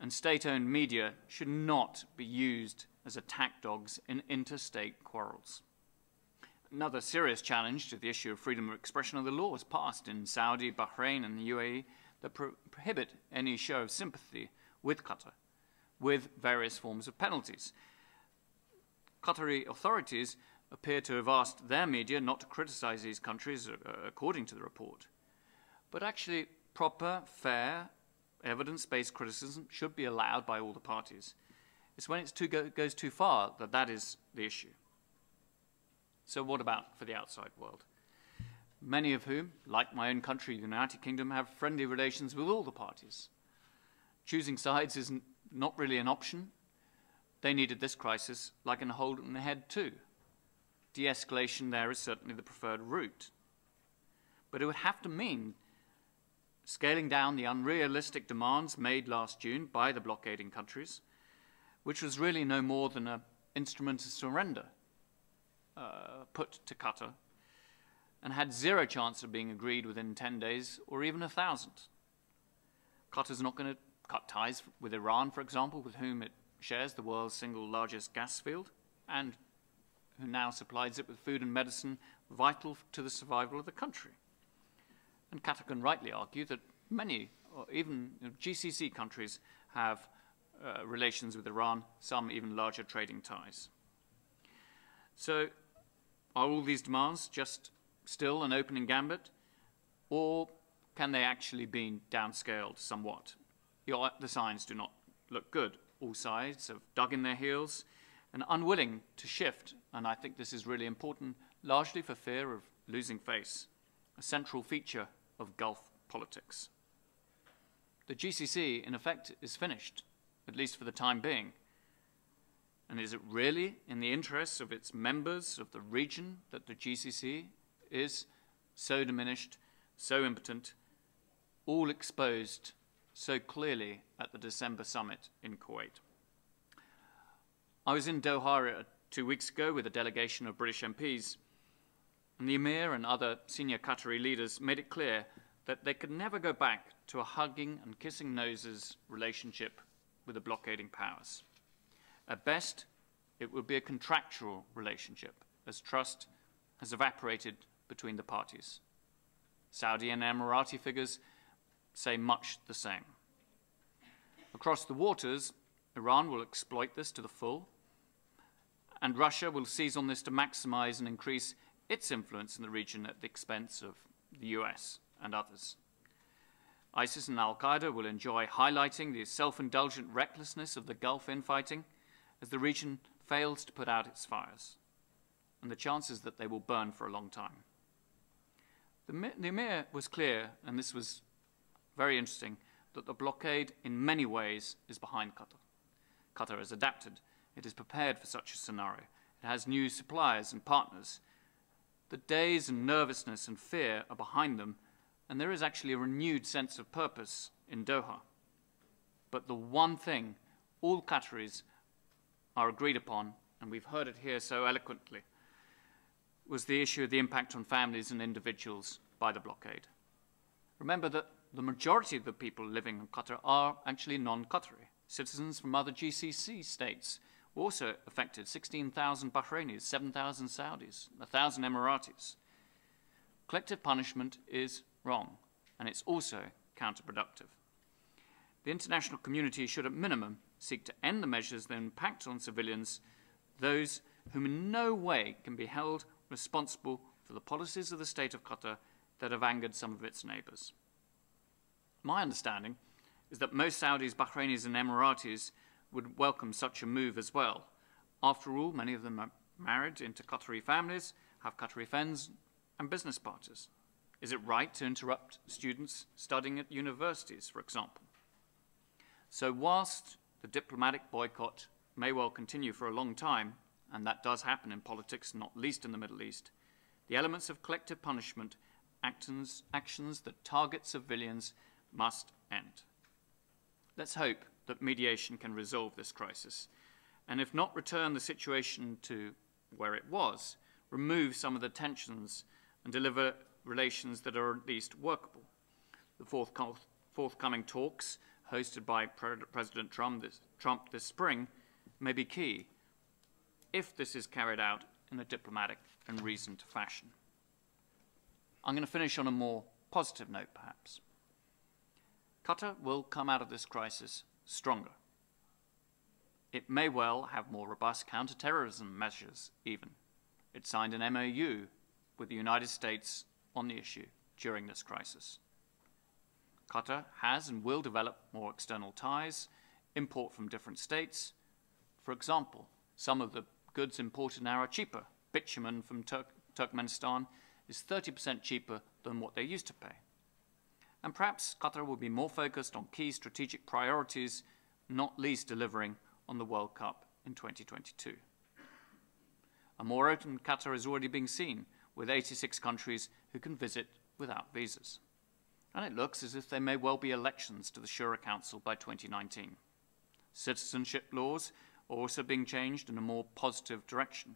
and state-owned media should not be used as attack dogs in interstate quarrels. Another serious challenge to the issue of freedom of expression are the laws passed in Saudi, Bahrain, and the UAE that prohibit any show of sympathy with Qatar, with various forms of penalties. Qatari authorities appear to have asked their media not to criticize these countries, according to the report. But actually, proper, fair, evidence-based criticism should be allowed by all the parties. It's when it goes too far that that is the issue. So what about for the outside world? Many of whom, like my own country, the United Kingdom, have friendly relations with all the parties. Choosing sides is not really an option. They needed this crisis like an hold in the head too. De-escalation there is certainly the preferred route. But it would have to mean scaling down the unrealistic demands made last June by the blockading countries, which was really no more than an instrument of surrender put to Qatar, and had zero chance of being agreed within 10 days or even 1,000. Qatar's not going to cut ties with Iran, for example, with whom it shares the world's single largest gas field, and who now supplies it with food and medicine vital to the survival of the country. And Qatar can rightly argue that many, or even GCC countries, have relations with Iran, some even larger trading ties. So, are all these demands just still an opening gambit, or can they actually be downscaled somewhat? The signs do not look good. All sides have dug in their heels and unwilling to shift, and I think this is really important, largely for fear of losing face, a central feature of Gulf politics. The GCC, in effect, is finished, at least for the time being. And is it really in the interests of its members of the region that the GCC is so diminished, so impotent, all exposed so clearly at the December summit in Kuwait? I was in Doha 2 weeks ago with a delegation of British MPs, and the Emir and other senior Qatari leaders made it clear that they could never go back to a hugging and kissing noses relationship with the blockading powers. At best, it would be a contractual relationship, as trust has evaporated between the parties. Saudi and Emirati figures say much the same. Across the waters, Iran will exploit this to the full, and Russia will seize on this to maximize and increase its influence in the region at the expense of the US and others. ISIS and Al-Qaeda will enjoy highlighting the self-indulgent recklessness of the Gulf infighting as the region fails to put out its fires, and the chances that they will burn for a long time. The Emir was clear, and this was very interesting, that the blockade in many ways is behind Qatar. Qatar has adapted. It is prepared for such a scenario. It has new suppliers and partners. The days and nervousness and fear are behind them, and there is actually a renewed sense of purpose in Doha. But the one thing all Qataris are agreed upon, and we've heard it here so eloquently, was the issue of the impact on families and individuals by the blockade. Remember that the majority of the people living in Qatar are actually non-Qatari. Citizens from other GCC states were also affected. 16,000 Bahrainis, 7,000 Saudis, 1,000 Emiratis. Collective punishment is wrong, and it's also counterproductive. The international community should at minimum seek to end the measures that impact on civilians, those whom in no way can be held responsible for the policies of the state of Qatar that have angered some of its neighbours. My understanding is that most Saudis, Bahrainis and Emiratis would welcome such a move as well. After all, many of them are married into Qatari families, have Qatari friends and business partners. Is it right to interrupt students studying at universities, for example? So whilst the diplomatic boycott may well continue for a long time, and that does happen in politics, not least in the Middle East, the elements of collective punishment, actions that target civilians, must end. Let's hope that mediation can resolve this crisis, and if not, return the situation to where it was, remove some of the tensions and deliver relations that are at least workable. The forthcoming talks hosted by President Trump this spring may be key if this is carried out in a diplomatic and reasoned fashion. I'm going to finish on a more positive note, perhaps. Qatar will come out of this crisis stronger. It may well have more robust counter-terrorism measures, even. It signed an MOU with the United States on the issue during this crisis. Qatar has and will develop more external ties, import from different states. For example, some of the goods imported now are cheaper. Bitumen from Turkmenistan is 30% cheaper than what they used to pay. And perhaps Qatar will be more focused on key strategic priorities, not least delivering on the World Cup in 2022. A more open Qatar is already being seen, with 86 countries who can visit without visas. And it looks as if there may well be elections to the Shura Council by 2019. Citizenship laws are also being changed in a more positive direction.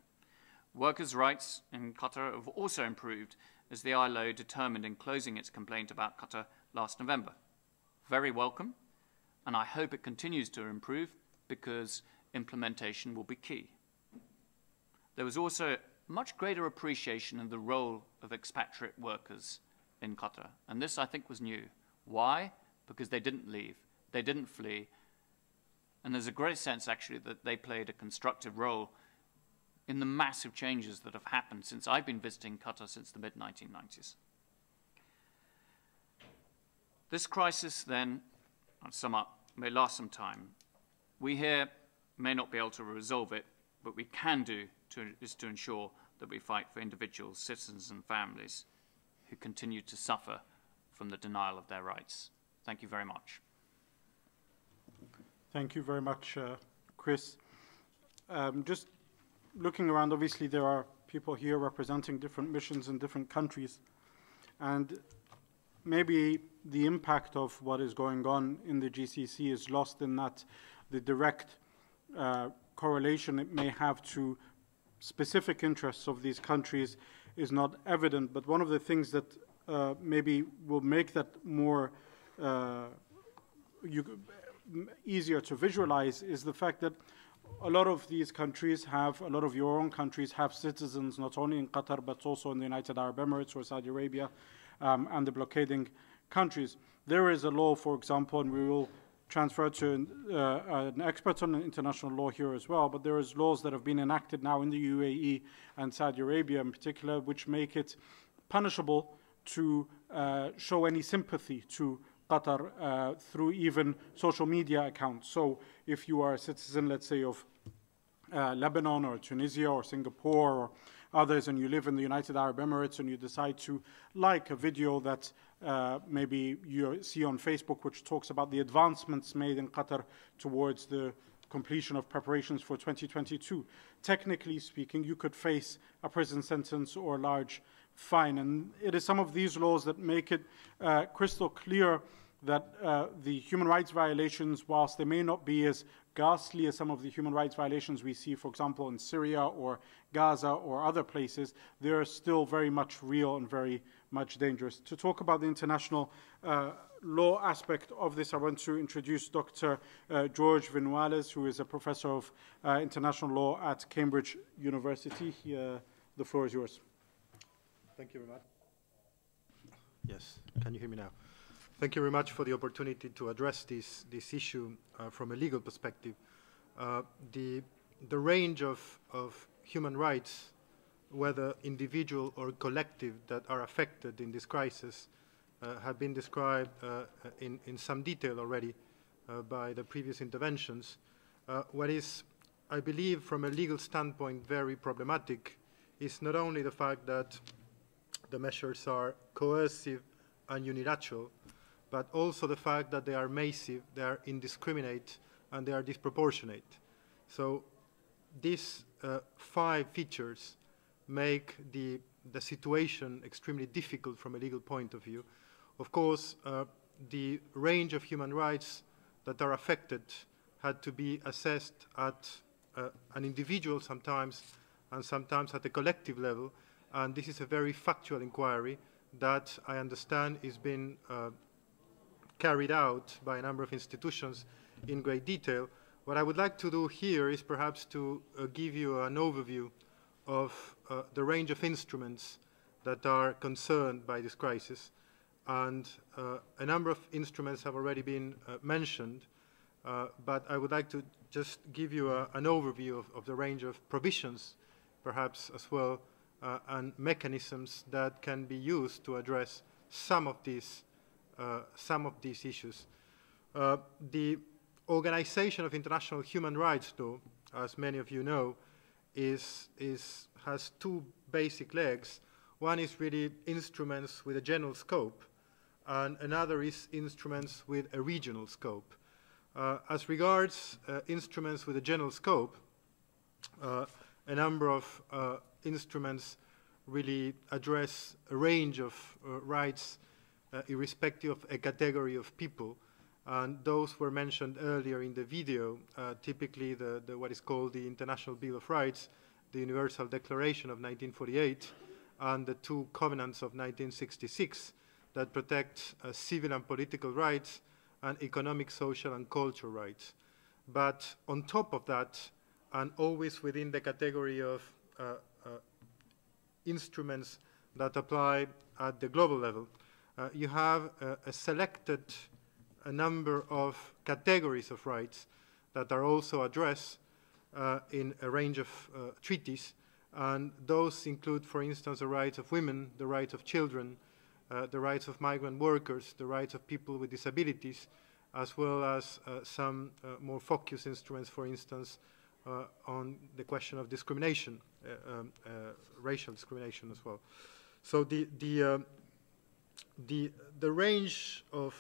Workers' rights in Qatar have also improved, as the ILO determined in closing its complaint about Qatar last November. Very welcome, and I hope it continues to improve because implementation will be key. There was also much greater appreciation of the role of expatriate workers in Qatar, and this I think was new. Why? Because they didn't leave, they didn't flee, and there's a great sense actually that they played a constructive role in the massive changes that have happened since I've been visiting Qatar since the mid-1990s. This crisis then, I'll sum up, may last some time. We here may not be able to resolve it, but we can do is to ensure that we fight for individuals, citizens and families who continue to suffer from the denial of their rights. Thank you very much. Thank you very much, Chris. Just looking around, obviously there are people here representing different missions in different countries, and maybe the impact of what is going on in the GCC is lost in that the direct correlation it may have to specific interests of these countries is not evident. But one of the things that maybe will make that more easier to visualize is the fact that a lot of these countries have, a lot of your own countries have citizens not only in Qatar but also in the United Arab Emirates or Saudi Arabia and the blockading countries. There is a law, for example, and we will transfer to an expert on international law here as well, but there is laws that have been enacted now in the UAE and Saudi Arabia in particular, which make it punishable to show any sympathy to Qatar through even social media accounts. So if you are a citizen, let's say, of Lebanon or Tunisia or Singapore or others, and you live in the United Arab Emirates and you decide to like a video that maybe you see on Facebook which talks about the advancements made in Qatar towards the completion of preparations for 2022, technically speaking, you could face a prison sentence or a large fine. And it is some of these laws that make it crystal clear that the human rights violations, whilst they may not be as ghastly as some of the human rights violations we see, for example, in Syria or Gaza or other places, they are still very much real and very much dangerous. To talk about the international law aspect of this, I want to introduce Dr. George Vinuales, who is a professor of international law at Cambridge University. The floor is yours. Thank you very much. Yes, can you hear me now? Thank you very much for the opportunity to address this issue from a legal perspective. The range of human rights, whether individual or collective, that are affected in this crisis have been described in some detail already by the previous interventions. What is, I believe, from a legal standpoint, very problematic is not only the fact that the measures are coercive and unilateral, but also the fact that they are massive, they are indiscriminate, and they are disproportionate. So these 5 features make the situation extremely difficult from a legal point of view. Of course, the range of human rights that are affected had to be assessed at an individual sometimes, and sometimes at a collective level, and this is a very factual inquiry that I understand is being carried out by a number of institutions in great detail. What I would like to do here is perhaps to give you an overview of the range of instruments that are concerned by this crisis. And a number of instruments have already been mentioned, but I would like to just give you an overview of the range of provisions, perhaps as well, and mechanisms that can be used to address some of these issues. The Organization of International Human Rights, though, as many of you know, has 2 basic legs. One is really instruments with a general scope, and another is instruments with a regional scope. As regards instruments with a general scope, a number of instruments really address a range of rights irrespective of a category of people, and those were mentioned earlier in the video, typically what is called the International Bill of Rights, the Universal Declaration of 1948, and the 2 covenants of 1966 that protect civil and political rights and economic, social, and cultural rights. But on top of that, and always within the category of instruments that apply at the global level, you have a selected number of categories of rights that are also addressed in a range of treaties, and those include, for instance, the rights of women, the rights of children, the rights of migrant workers, the rights of people with disabilities, as well as some more focused instruments, for instance, on the question of discrimination, racial discrimination as well. So the range of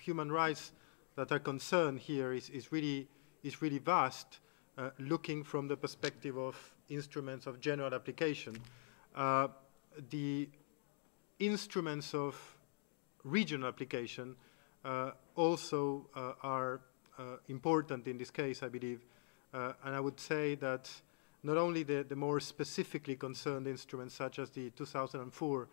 human rights that are concerned here is really vast, looking from the perspective of instruments of general application. The instruments of regional application also are important in this case, I believe, and I would say that not only the more specifically concerned instruments, such as the 2004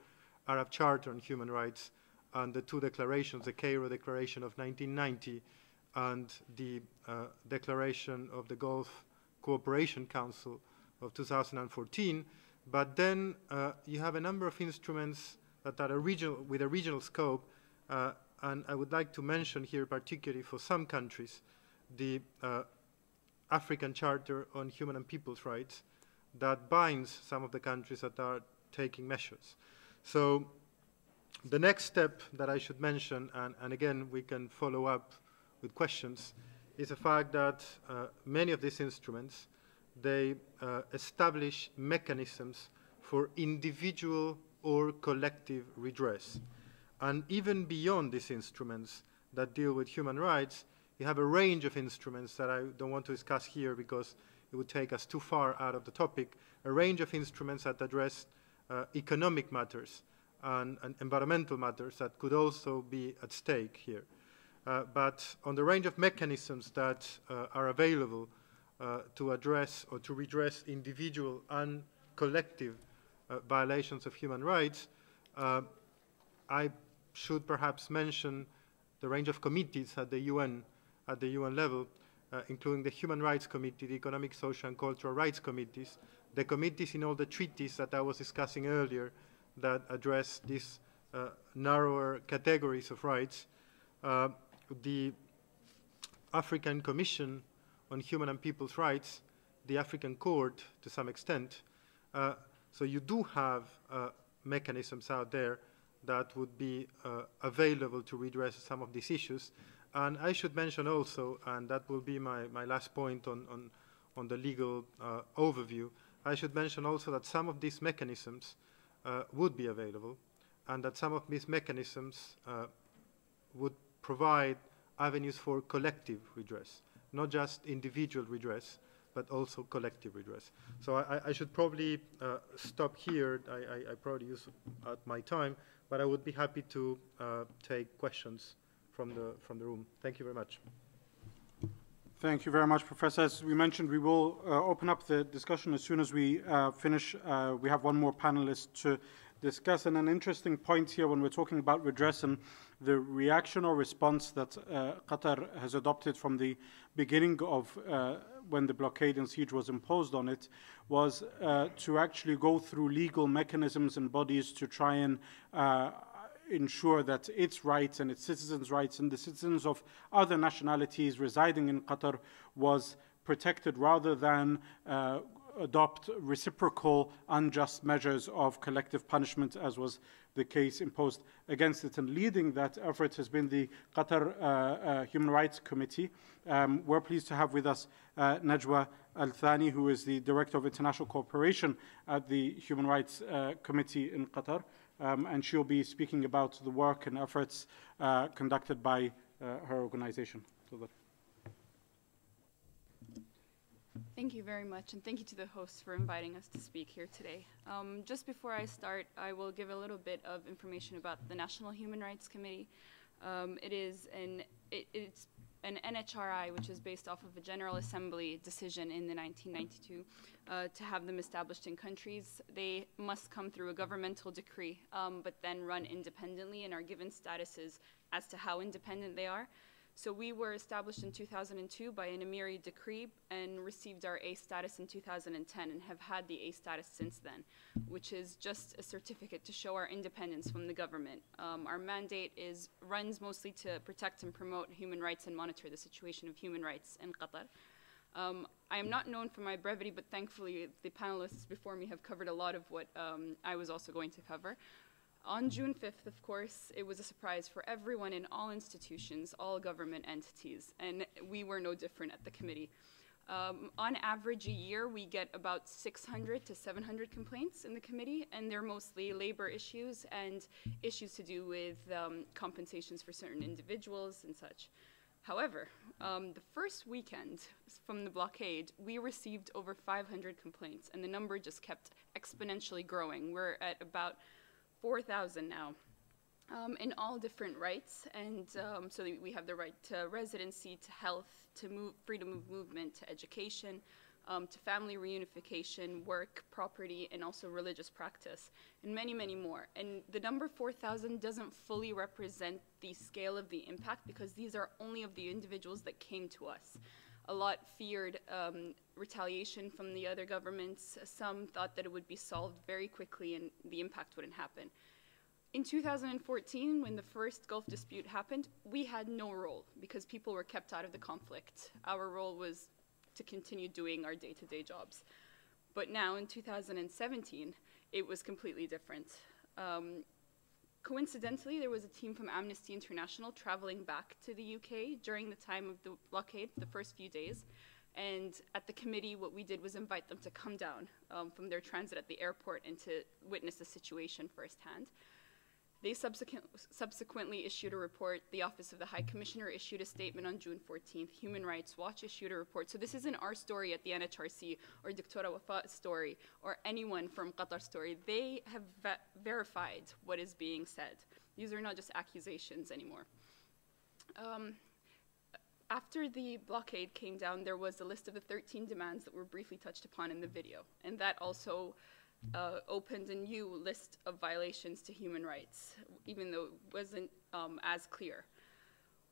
Arab Charter on Human Rights and the 2 declarations, the Cairo Declaration of 1990 and the Declaration of the Gulf Cooperation Council of 2014, but then you have a number of instruments that are with a regional scope, and I would like to mention here particularly for some countries the African Charter on Human and People's Rights that binds some of the countries that are taking measures. So The next step that I should mention, and again we can follow up with questions, is the fact that many of these instruments, they establish mechanisms for individual or collective redress. And even beyond these instruments that deal with human rights, you have a range of instruments that I don't want to discuss here because it would take us too far out of the topic, a range of instruments that address economic matters and environmental matters that could also be at stake here. But on the range of mechanisms that are available to address or to redress individual and collective violations of human rights, I should perhaps mention the range of committees at the UN level, including the Human Rights Committee, the Economic, Social and Cultural Rights Committees, the committees in all the treaties that I was discussing earlier that address these narrower categories of rights, the African Commission on Human and People's Rights, the African Court to some extent. So you do have mechanisms out there that would be available to redress some of these issues. And I should mention also, and that will be my last point on the legal overview, I should mention also that some of these mechanisms would be available, and that some of these mechanisms would provide avenues for collective redress, not just individual redress, but also collective redress. So I should probably stop here. I probably use out my time, but I would be happy to take questions from the room. Thank you very much. Thank you very much, Professor. As we mentioned, we will open up the discussion as soon as we finish. We have one more panelist to discuss. And an interesting point here when we're talking about redress and the reaction or response that Qatar has adopted from the beginning of when the blockade and siege was imposed on it was to actually go through legal mechanisms and bodies to try and ensure that its rights and its citizens' rights and the citizens of other nationalities residing in Qatar was protected, rather than adopt reciprocal unjust measures of collective punishment, as was the case imposed against it. And leading that effort has been the Qatar Human Rights Committee. We're pleased to have with us Najwa Al-Thani, who is the Director of International Cooperation at the Human Rights Committee in Qatar. And she'll be speaking about the work and efforts conducted by her organization. Thank you very much, and thank you to the hosts for inviting us to speak here today. Just before I start, I will give a little bit of information about the National Human Rights Committee. It's an NHRI, which is based off of a General Assembly decision in the 1992 to have them established in countries. They must come through a governmental decree, but then run independently and are given statuses as to how independent they are. So we were established in 2002 by an Emiri decree and received our A status in 2010 and have had the A status since then, which is just a certificate to show our independence from the government. Our mandate runs mostly to protect and promote human rights and monitor the situation of human rights in Qatar. I am not known for my brevity, but thankfully the panelists before me have covered a lot of what I was also going to cover. On June 5th, of course, it was a surprise for everyone in all institutions, all government entities, and we were no different at the committee. On average, a year, we get about 600 to 700 complaints in the committee, and they're mostly labor issues and issues to do with compensations for certain individuals and such. However, the first weekend from the blockade, we received over 500 complaints, and the number just kept exponentially growing. We're at about 4,000 now, in all different rights, and so we have the right to residency, to health, to freedom of movement, to education, to family reunification, work, property, and also religious practice, and many, many more. And the number 4,000 doesn't fully represent the scale of the impact, because these are only of the individuals that came to us. A lot feared retaliation from the other governments. Some thought that it would be solved very quickly and the impact wouldn't happen. In 2014, when the first Gulf dispute happened, we had no role because people were kept out of the conflict. Our role was to continue doing our day-to-day jobs. But now, in 2017, it was completely different. Coincidentally, there was a team from Amnesty International traveling back to the UK during the time of the blockade, the first few days. And at the committee, what we did was invite them to come down from their transit at the airport and to witness the situation firsthand. They subsequently issued a report. The Office of the High Commissioner issued a statement on June 14th. Human Rights Watch issued a report. So this isn't our story at the NHRC or Dr. Wafa's story or anyone from Qatar's story. They have verified what is being said. These are not just accusations anymore. After the blockade came down, there was a list of the 13 demands that were briefly touched upon in the video. And that also opened a new list of violations to human rights, even though it wasn't as clear.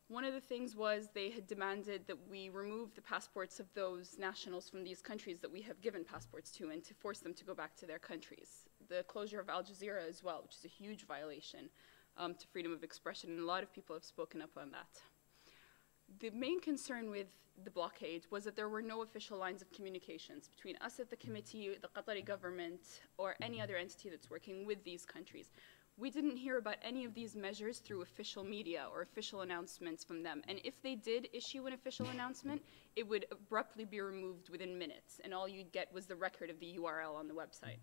One of the things was they had demanded that we remove the passports of those nationals from these countries that we have given passports to and to force them to go back to their countries. The closure of Al Jazeera as well, which is a huge violation to freedom of expression, and a lot of people have spoken up on that. The main concern with the blockade was that there were no official lines of communications between us at the committee, the Qatari government, or any other entity that's working with these countries. We didn't hear about any of these measures through official media or official announcements from them. And if they did issue an official announcement, it would abruptly be removed within minutes, and all you'd get was the record of the URL on the website.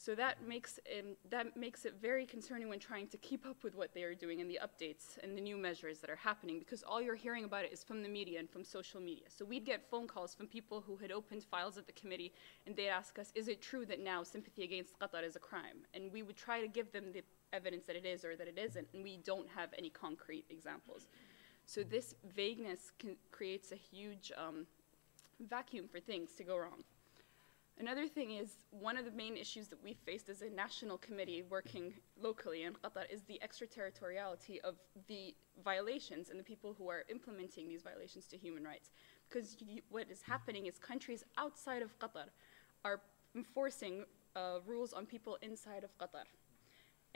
So that makes it very concerning when trying to keep up with what they are doing and the updates and the new measures that are happening, because all you're hearing about it is from the media and from social media. So we'd get phone calls from people who had opened files at the committee, and they'd ask us, is it true that now sympathy against Qatar is a crime? And we would try to give them the evidence that it is or that it isn't, and we don't have any concrete examples. So this vagueness creates a huge vacuum for things to go wrong. Another thing is, one of the main issues that we faced as a national committee working locally in Qatar is the extraterritoriality of the violations and the people who are implementing these violations to human rights. Because what is happening is countries outside of Qatar are enforcing rules on people inside of Qatar.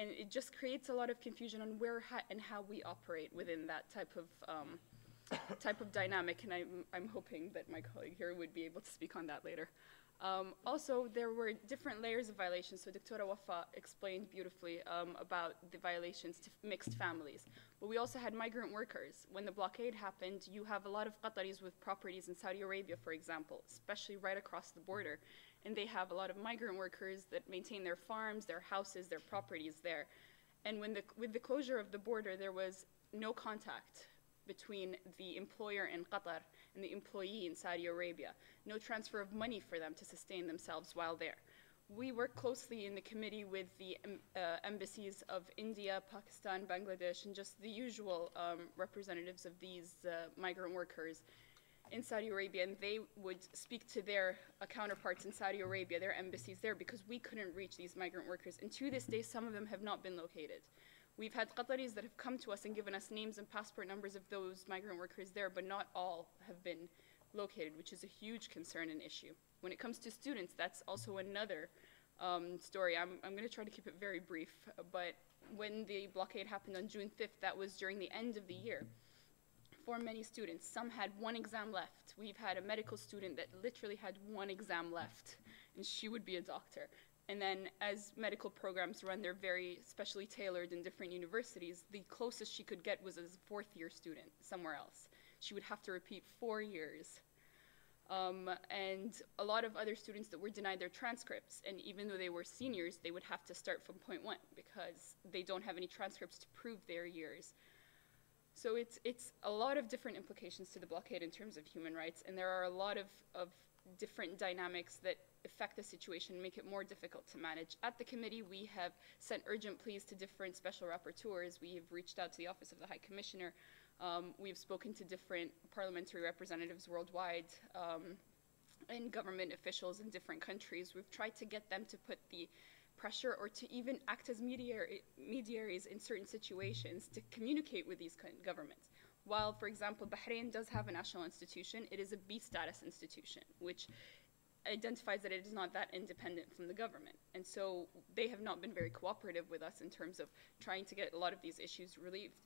And it just creates a lot of confusion on where and how we operate within that type of dynamic, and I'm hoping that my colleague here would be able to speak on that later. Also, there were different layers of violations. So Dr. Wafa explained beautifully about the violations to mixed families. But we also had migrant workers. When the blockade happened, you have a lot of Qataris with properties in Saudi Arabia, for example, especially right across the border. And they have a lot of migrant workers that maintain their farms, their houses, their properties there. And with the closure of the border, there was no contact between the employer in Qatar and the employee in Saudi Arabia. No transfer of money for them to sustain themselves while there. We work closely in the committee with the embassies of India, Pakistan, Bangladesh, and just the usual representatives of these migrant workers in Saudi Arabia, and they would speak to their counterparts in Saudi Arabia, their embassies there, because we couldn't reach these migrant workers. And to this day, some of them have not been located. We've had Qataris that have come to us and given us names and passport numbers of those migrant workers there, but not all have been located, which is a huge concern and issue. When it comes to students, that's also another story. I'm going to try to keep it very brief, but when the blockade happened on June 5th, that was during the end of the year. For many students, some had one exam left. We've had a medical student that literally had one exam left, and she would be a doctor. And then as medical programs run, they're very specially tailored in different universities. The closest she could get was as a fourth-year student somewhere else. She would have to repeat 4 years. And a lot of other students that were denied their transcripts, and even though they were seniors, they would have to start from point 1 because they don't have any transcripts to prove their years. So it's a lot of different implications to the blockade in terms of human rights, and there are a lot of different dynamics that affect the situation and make it more difficult to manage. At the committee, we have sent urgent pleas to different special rapporteurs. We have reached out to the Office of the High Commissioner. We've spoken to different parliamentary representatives worldwide and government officials in different countries. We've tried to get them to put the pressure or to even act as mediaries in certain situations to communicate with these governments. While, for example, Bahrain does have a national institution, it is a B status institution, which identifies that it is not that independent from the government. And so they have not been very cooperative with us in terms of trying to get a lot of these issues relieved.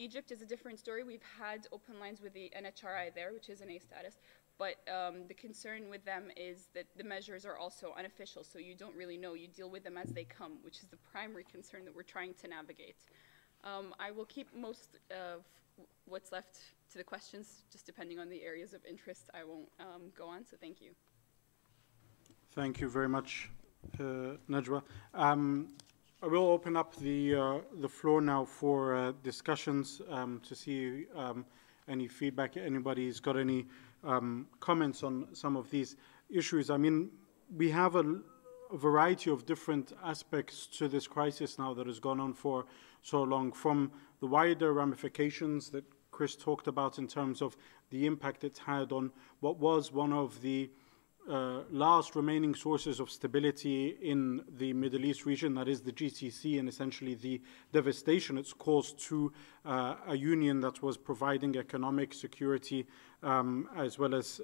Egypt is a different story. We've had open lines with the NHRI there, which is an A status. But the concern with them is that the measures are also unofficial, so you don't really know. You deal with them as they come, which is the primary concern that we're trying to navigate. I will keep most of what's left to the questions, just depending on the areas of interest. I won't go on, so thank you. Thank you very much, Najwa. I will open up the floor now for discussions to see any feedback. Anybody's got any comments on some of these issues? I mean, we have a variety of different aspects to this crisis now that has gone on for so long, from the wider ramifications that Chris talked about in terms of the impact it's had on what was one of the last remaining sources of stability in the Middle East region, that is the GCC, and essentially the devastation it's caused to a union that was providing economic security as well as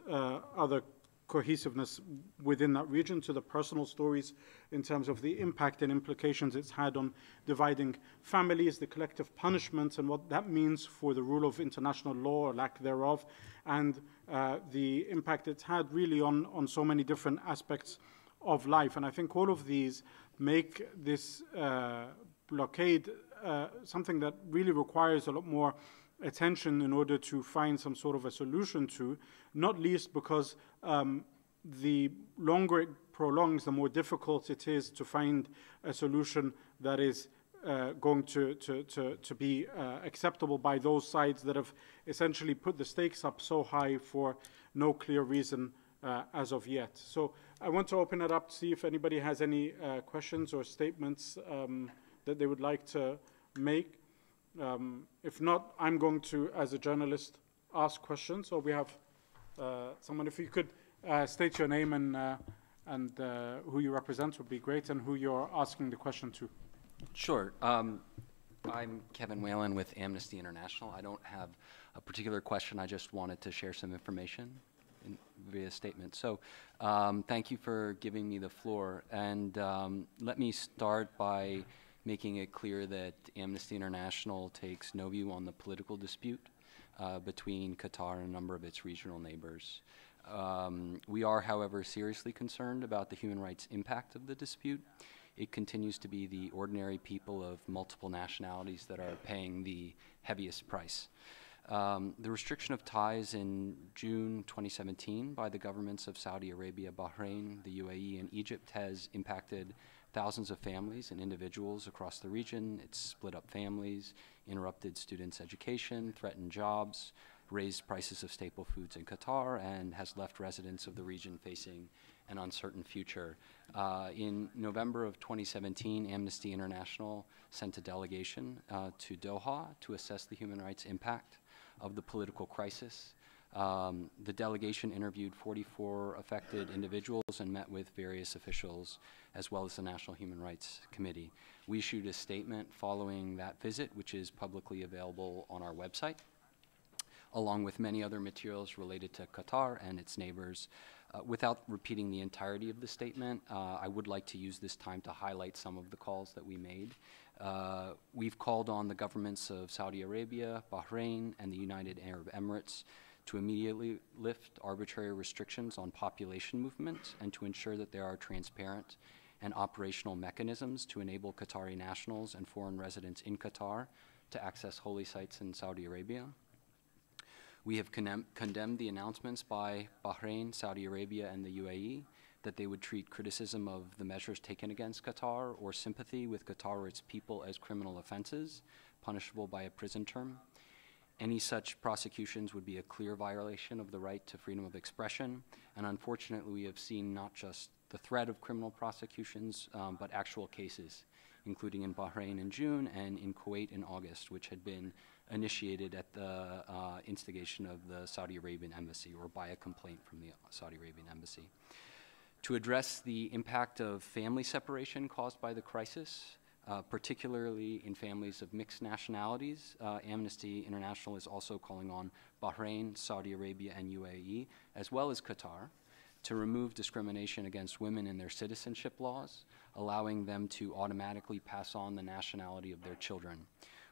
other cohesiveness within that region, to the personal stories in terms of the impact and implications it's had on dividing families, the collective punishment and what that means for the rule of international law or lack thereof, and the impact it's had really on so many different aspects of life. And I think all of these make this blockade something that really requires a lot more attention in order to find some sort of a solution to, not least because the longer it prolongs, the more difficult it is to find a solution that is going to be acceptable by those sides that have essentially put the stakes up so high for no clear reason as of yet. So I want to open it up to see if anybody has any questions or statements that they would like to make. If not, I'm going to, as a journalist, ask questions. So we have someone, if you could state your name and who you represent would be great, and who you're asking the question to. Sure. I'm Kevin Whalen with Amnesty International. I don't have a particular question. I just wanted to share some information via statement. So thank you for giving me the floor. And let me start by making it clear that Amnesty International takes no view on the political dispute between Qatar and a number of its regional neighbors. We are, however, seriously concerned about the human rights impact of the dispute. It continues to be the ordinary people of multiple nationalities that are paying the heaviest price. The restriction of ties in June 2017 by the governments of Saudi Arabia, Bahrain, the UAE, and Egypt has impacted thousands of families and individuals across the region. It's split up families, interrupted students' education, threatened jobs, raised prices of staple foods in Qatar, and has left residents of the region facing an uncertain future. In November of 2017, Amnesty International sent a delegation to Doha to assess the human rights impact of the political crisis. The delegation interviewed 44 affected individuals and met with various officials, as well as the National Human Rights Committee. We issued a statement following that visit, which is publicly available on our website, along with many other materials related to Qatar and its neighbors. Without repeating the entirety of the statement, I would like to use this time to highlight some of the calls that we made. We've called on the governments of Saudi Arabia, Bahrain, and the United Arab Emirates to immediately lift arbitrary restrictions on population movement and to ensure that there are transparent and operational mechanisms to enable Qatari nationals and foreign residents in Qatar to access holy sites in Saudi Arabia. We have condemned the announcements by Bahrain, Saudi Arabia, and the UAE that they would treat criticism of the measures taken against Qatar or sympathy with Qatar or its people as criminal offenses, punishable by a prison term. Any such prosecutions would be a clear violation of the right to freedom of expression, and unfortunately we have seen not just the threat of criminal prosecutions, but actual cases, including in Bahrain in June and in Kuwait in August, which had been initiated at the instigation of the Saudi Arabian embassy, or by a complaint from the Saudi Arabian embassy. To address the impact of family separation caused by the crisis, particularly in families of mixed nationalities, Amnesty International is also calling on Bahrain, Saudi Arabia, and UAE, as well as Qatar, to remove discrimination against women in their citizenship laws, allowing them to automatically pass on the nationality of their children.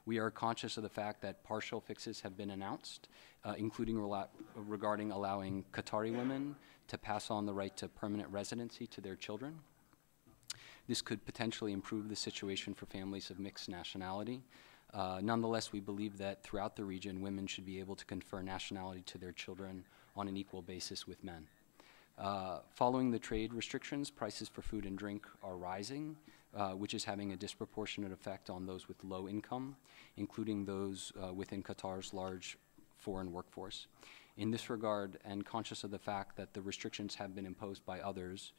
We are conscious of the fact that partial fixes have been announced, including regarding allowing Qatari women to pass on the right to permanent residency to their children. This could potentially improve the situation for families of mixed nationality. Nonetheless, we believe that throughout the region, women should be able to confer nationality to their children on an equal basis with men. Following the trade restrictions, prices for food and drink are rising, which is having a disproportionate effect on those with low income, including those within Qatar's large foreign workforce. In this regard, and conscious of the fact that the restrictions have been imposed by others,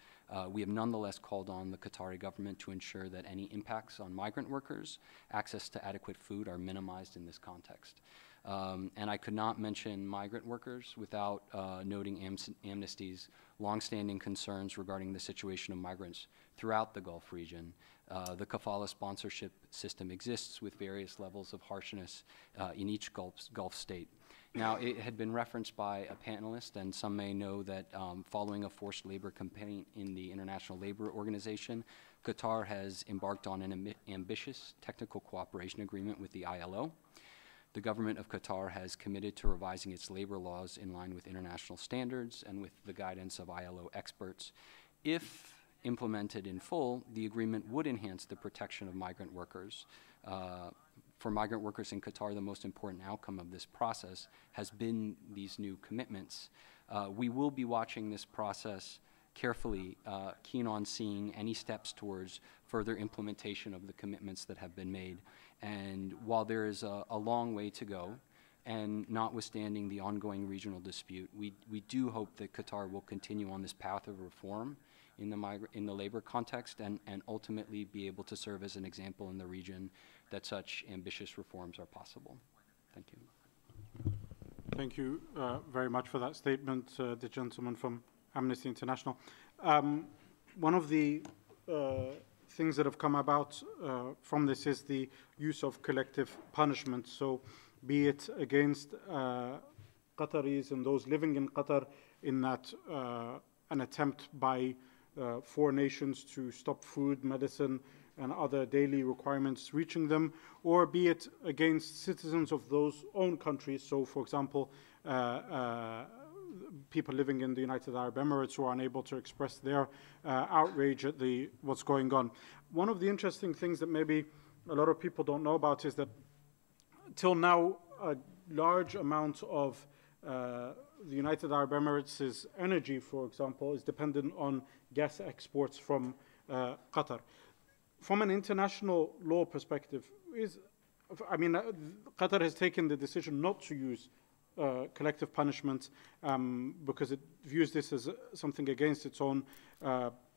we have nonetheless called on the Qatari government to ensure that any impacts on migrant workers, access to adequate food are minimized in this context. And I could not mention migrant workers without noting Amnesty's longstanding concerns regarding the situation of migrants throughout the Gulf region. The kafala sponsorship system exists with various levels of harshness in each Gulf state. Now, it had been referenced by a panelist, and some may know that following a forced labor campaign in the International Labor Organization, Qatar has embarked on an ambitious technical cooperation agreement with the ILO. The government of Qatar has committed to revising its labor laws in line with international standards and with the guidance of ILO experts. If implemented in full, the agreement would enhance the protection of migrant workers. For migrant workers in Qatar, the most important outcome of this process has been these new commitments. We will be watching this process carefully, keen on seeing any steps towards further implementation of the commitments that have been made. And while there is a long way to go, and notwithstanding the ongoing regional dispute, we do hope that Qatar will continue on this path of reform in the labor context and ultimately be able to serve as an example in the region that such ambitious reforms are possible. Thank you. Thank you very much for that statement, the gentleman from Amnesty International. One of the things that have come about from this is the use of collective punishment. So be it against Qataris and those living in Qatar in that an attempt by 4 nations to stop food, medicine, and other daily requirements reaching them, or be it against citizens of those own countries. So, for example, people living in the United Arab Emirates who are unable to express their outrage at what's going on. One of the interesting things that maybe a lot of people don't know about is that till now, a large amount of the United Arab Emirates' energy, for example, is dependent on gas exports from Qatar. From an international law perspective, Qatar has taken the decision not to use collective punishment because it views this as something against its own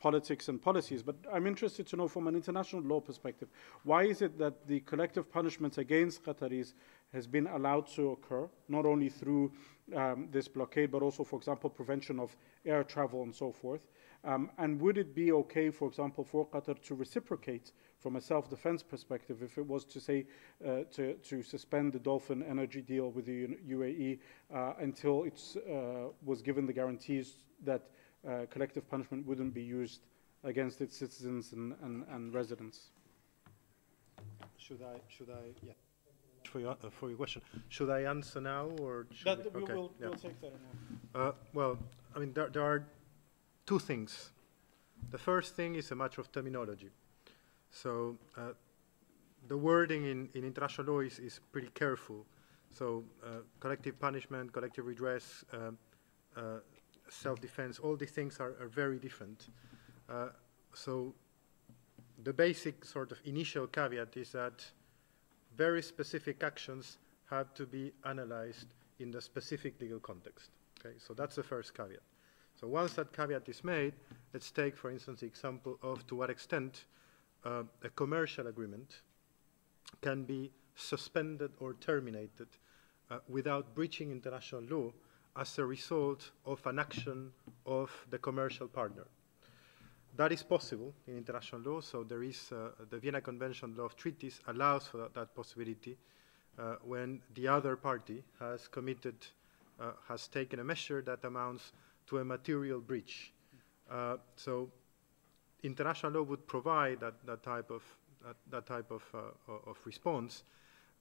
politics and policies. But I'm interested to know from an international law perspective, why is it that the collective punishment against Qataris has been allowed to occur, not only through this blockade, but also, for example, prevention of air travel and so forth? And would it be okay, for example, for Qatar to reciprocate from a self-defense perspective if it was to say to suspend the Dolphin energy deal with the UAE until it was given the guarantees that collective punishment wouldn't be used against its citizens and residents? Should I, yeah. For your question, should I answer now or should we'll take that now. Well, I mean, there are 2 things. The first thing is a matter of terminology. So the wording in international law is pretty careful. So collective punishment, collective redress, self-defense, all these things are very different. So the basic sort of initial caveat is that very specific actions have to be analyzed in the specific legal context. Okay, so that's the first caveat. So once that caveat is made, let's take, for instance, the example of to what extent a commercial agreement can be suspended or terminated without breaching international law as a result of an action of the commercial partner. That is possible in international law, so there is the Vienna Convention Law of Treaties allows for that possibility when the other party has committed, has taken a measure that amounts to a material breach. So international law would provide that type of response,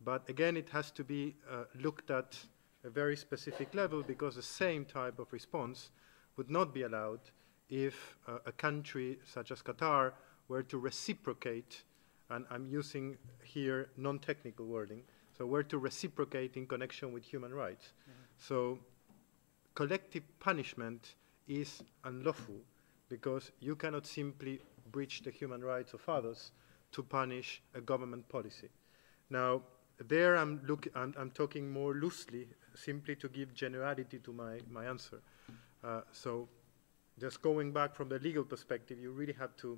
But again, it has to be looked at a very specific level, because the same type of response would not be allowed if a country such as Qatar were to reciprocate, and I'm using here non-technical wording, so were to reciprocate in connection with human rights. So collective punishment is unlawful, because you cannot simply breach the human rights of others to punish a government policy. Now, there I'm talking more loosely, simply to give generality to my answer. So just going back from the legal perspective, you really have to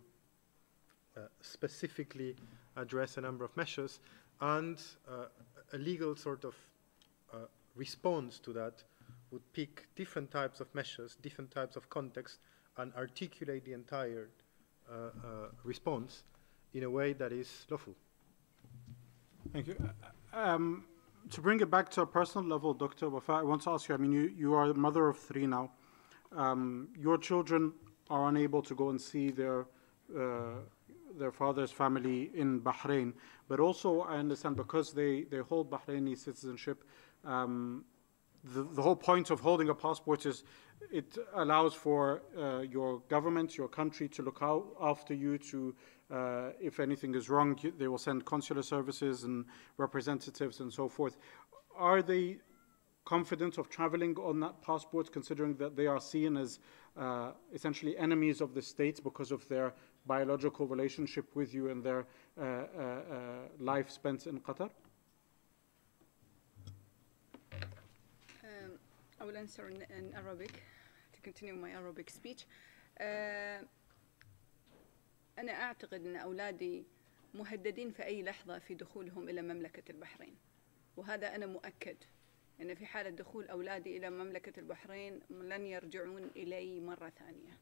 specifically address a number of measures, and a legal sort of response to that would pick different types of measures, different types of context, and articulate the entire response in a way that is lawful. Thank you. To bring it back to a personal level, Dr. Wafa, I want to ask you, I mean, you are a mother of 3 now. Your children are unable to go and see their father's family in Bahrain, but also I understand because they hold Bahraini citizenship, the whole point of holding a passport is it allows for your government, your country, to look out after you, to if anything is wrong, they will send consular services and representatives and so forth. Are they confident of traveling on that passport, considering that they are seen as essentially enemies of the state because of their biological relationship with you and their life spent in Qatar? I will answer in Arabic to continue my Arabic speech. أنا أعتقد أن أولادي مهددين في أي لحظة في دخولهم إلى مملكة البحرين، وهذا أنا مؤكد أن في حالة دخول أولادي إلى مملكة البحرين لن يرجعون إلي مرة ثانية،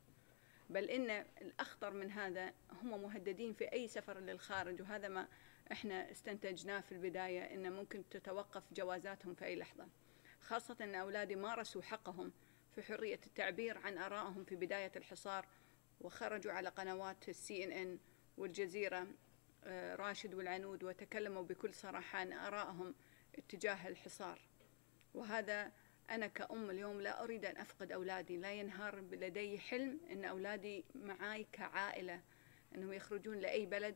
بل إن الأخطر من هذا هم مهددين في أي سفر للخارج، وهذا ما إحنا استنتجناه في البداية، إن ممكن تتوقف جوازاتهم في أي لحظة، خاصة أن أولادي مارسوا حقهم في حرية التعبير عن آرائهم في بداية الحصار، وخرجوا على قنوات CNN والجزيرة راشد والعنود وتكلموا بكل صراحة عن آرائهم اتجاه الحصار. وهذا أنا كأم اليوم لا أريد أن أفقد أولادي، لا ينهار لدي حلم أن أولادي معي كعائلة أنهم يخرجون لأي بلد،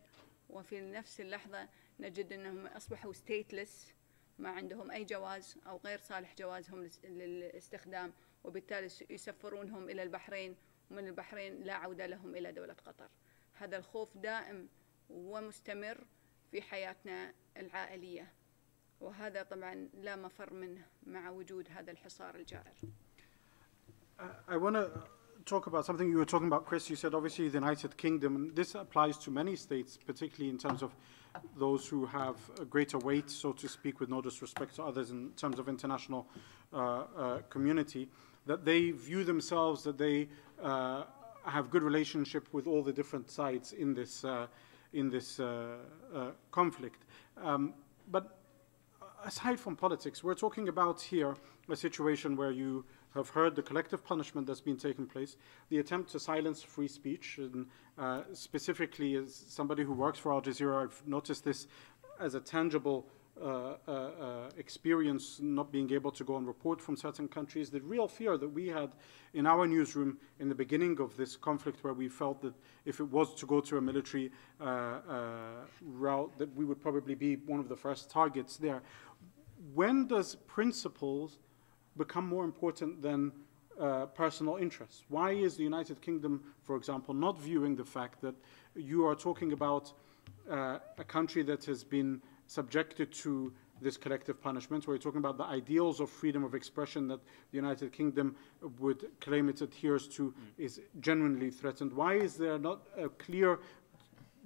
وفي نفس اللحظة نجد أنهم أصبحوا stateless، ما عندهم أي جواز أو غير صالح جوازهم للاستخدام، وبالتالي يسفرونهم إلى البحرين، ومن البحرين لا عودة لهم إلى دولة قطر. هذا الخوف دائم ومستمر في حياتنا العائلية، وهذا طبعا لا مفر منه مع وجود هذا الحصار الجائر. I want to talk about something you were talking about, Chris. You said obviously the United Kingdom, and this applies to many states, particularly in terms of those who have a greater weight, so to speak, with no disrespect to others in terms of international community, that they view themselves, that they have good relationship with all the different sides in this conflict. But aside from politics, we're talking about here a situation where you have heard the collective punishment that's been taking place, the attempt to silence free speech, and specifically as somebody who works for Al Jazeera, I've noticed this as a tangible experience, not being able to go and report from certain countries. The real fear that we had in our newsroom in the beginning of this conflict, where we felt that if it was to go to a military route, that we would probably be one of the first targets there. When does principles become more important than personal interests? Why is the United Kingdom, for example, not viewing the fact that you are talking about a country that has been subjected to this collective punishment, where you're talking about the ideals of freedom of expression that the United Kingdom would claim it adheres to is genuinely threatened? Why is there not a clear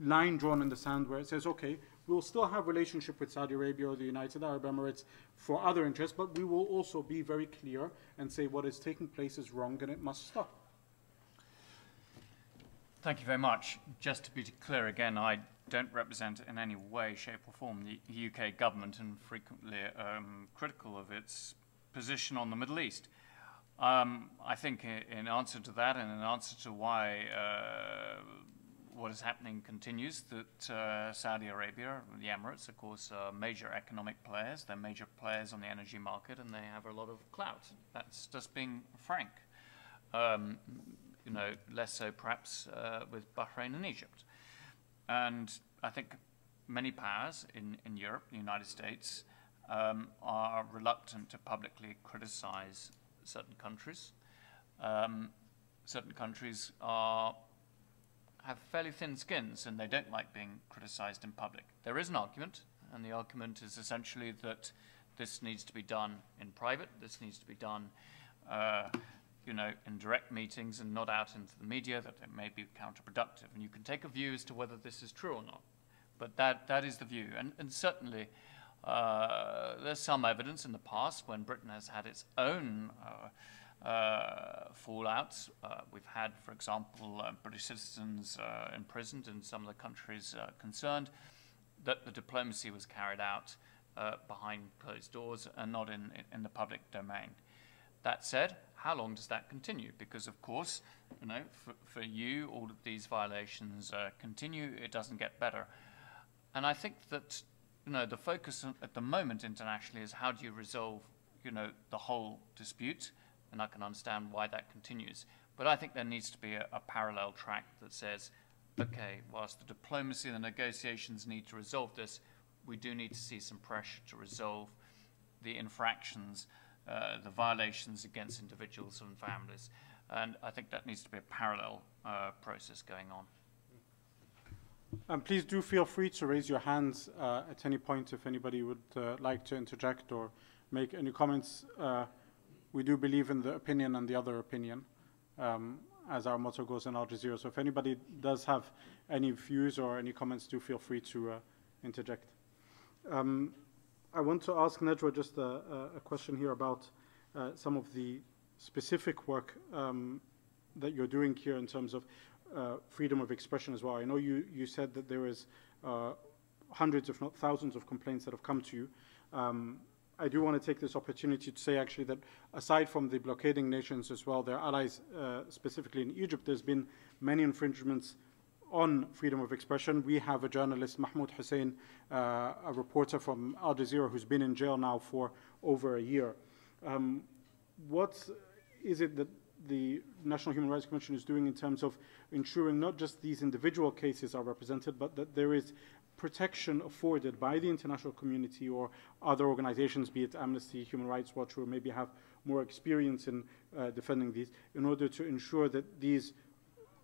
line drawn in the sand where it says, okay, we'll still have relationship with Saudi Arabia or the United Arab Emirates for other interests, but we will also be very clear and say what is taking place is wrong and it must stop? Thank you very much. Just to be clear again, I don't represent in any way, shape or form the UK government, and frequently critical of its position on the Middle East. I think in answer to that, and in answer to why what is happening continues, that Saudi Arabia, the Emirates, of course, are major economic players. They're major players on the energy market, and they have a lot of clout. That's just being frank. You know, less so perhaps with Bahrain and Egypt. And I think many powers in Europe, the United States, are reluctant to publicly criticize certain countries. Certain countries have fairly thin skins, and they don't like being criticized in public. There is an argument, and the argument is essentially that this needs to be done in private. This needs to be done, you know, in direct meetings and not out into the media, that it may be counterproductive. And you can take a view as to whether this is true or not. But that is the view. And certainly there's some evidence in the past when Britain has had its own fallouts. We've had, for example, British citizens imprisoned in some of the countries concerned, that the diplomacy was carried out behind closed doors and not in the public domain. That said, how long does that continue? Because, of course, you know, for you, all of these violations continue. It doesn't get better. And I think that, you know, the focus at the moment internationally is how do you resolve, you know, the whole dispute, and I can understand why that continues. But I think there needs to be a parallel track that says, okay, whilst the diplomacy and the negotiations need to resolve this, we do need to see some pressure to resolve the infractions, the violations against individuals and families. And I think that needs to be a parallel process going on. Please do feel free to raise your hands at any point if anybody would like to interject or make any comments. We do believe in the opinion and the other opinion, as our motto goes in Al Jazeera. So if anybody does have any views or any comments, do feel free to interject. I want to ask Najwa just a question here about some of the specific work that you're doing here in terms of freedom of expression as well. I know you said that there is hundreds, if not thousands, of complaints that have come to you. I do want to take this opportunity to say actually that aside from the blockading nations as well, their allies, specifically in Egypt, there's been many infringements on freedom of expression. We have a journalist, Mahmoud Hussein, a reporter from Al Jazeera, who's been in jail now for over a year. What is it that the National Human Rights Commission is doing in terms of ensuring not just these individual cases are represented, but that there is protection afforded by the international community or other organizations, be it Amnesty, Human Rights Watch, who maybe have more experience in defending these, in order to ensure that these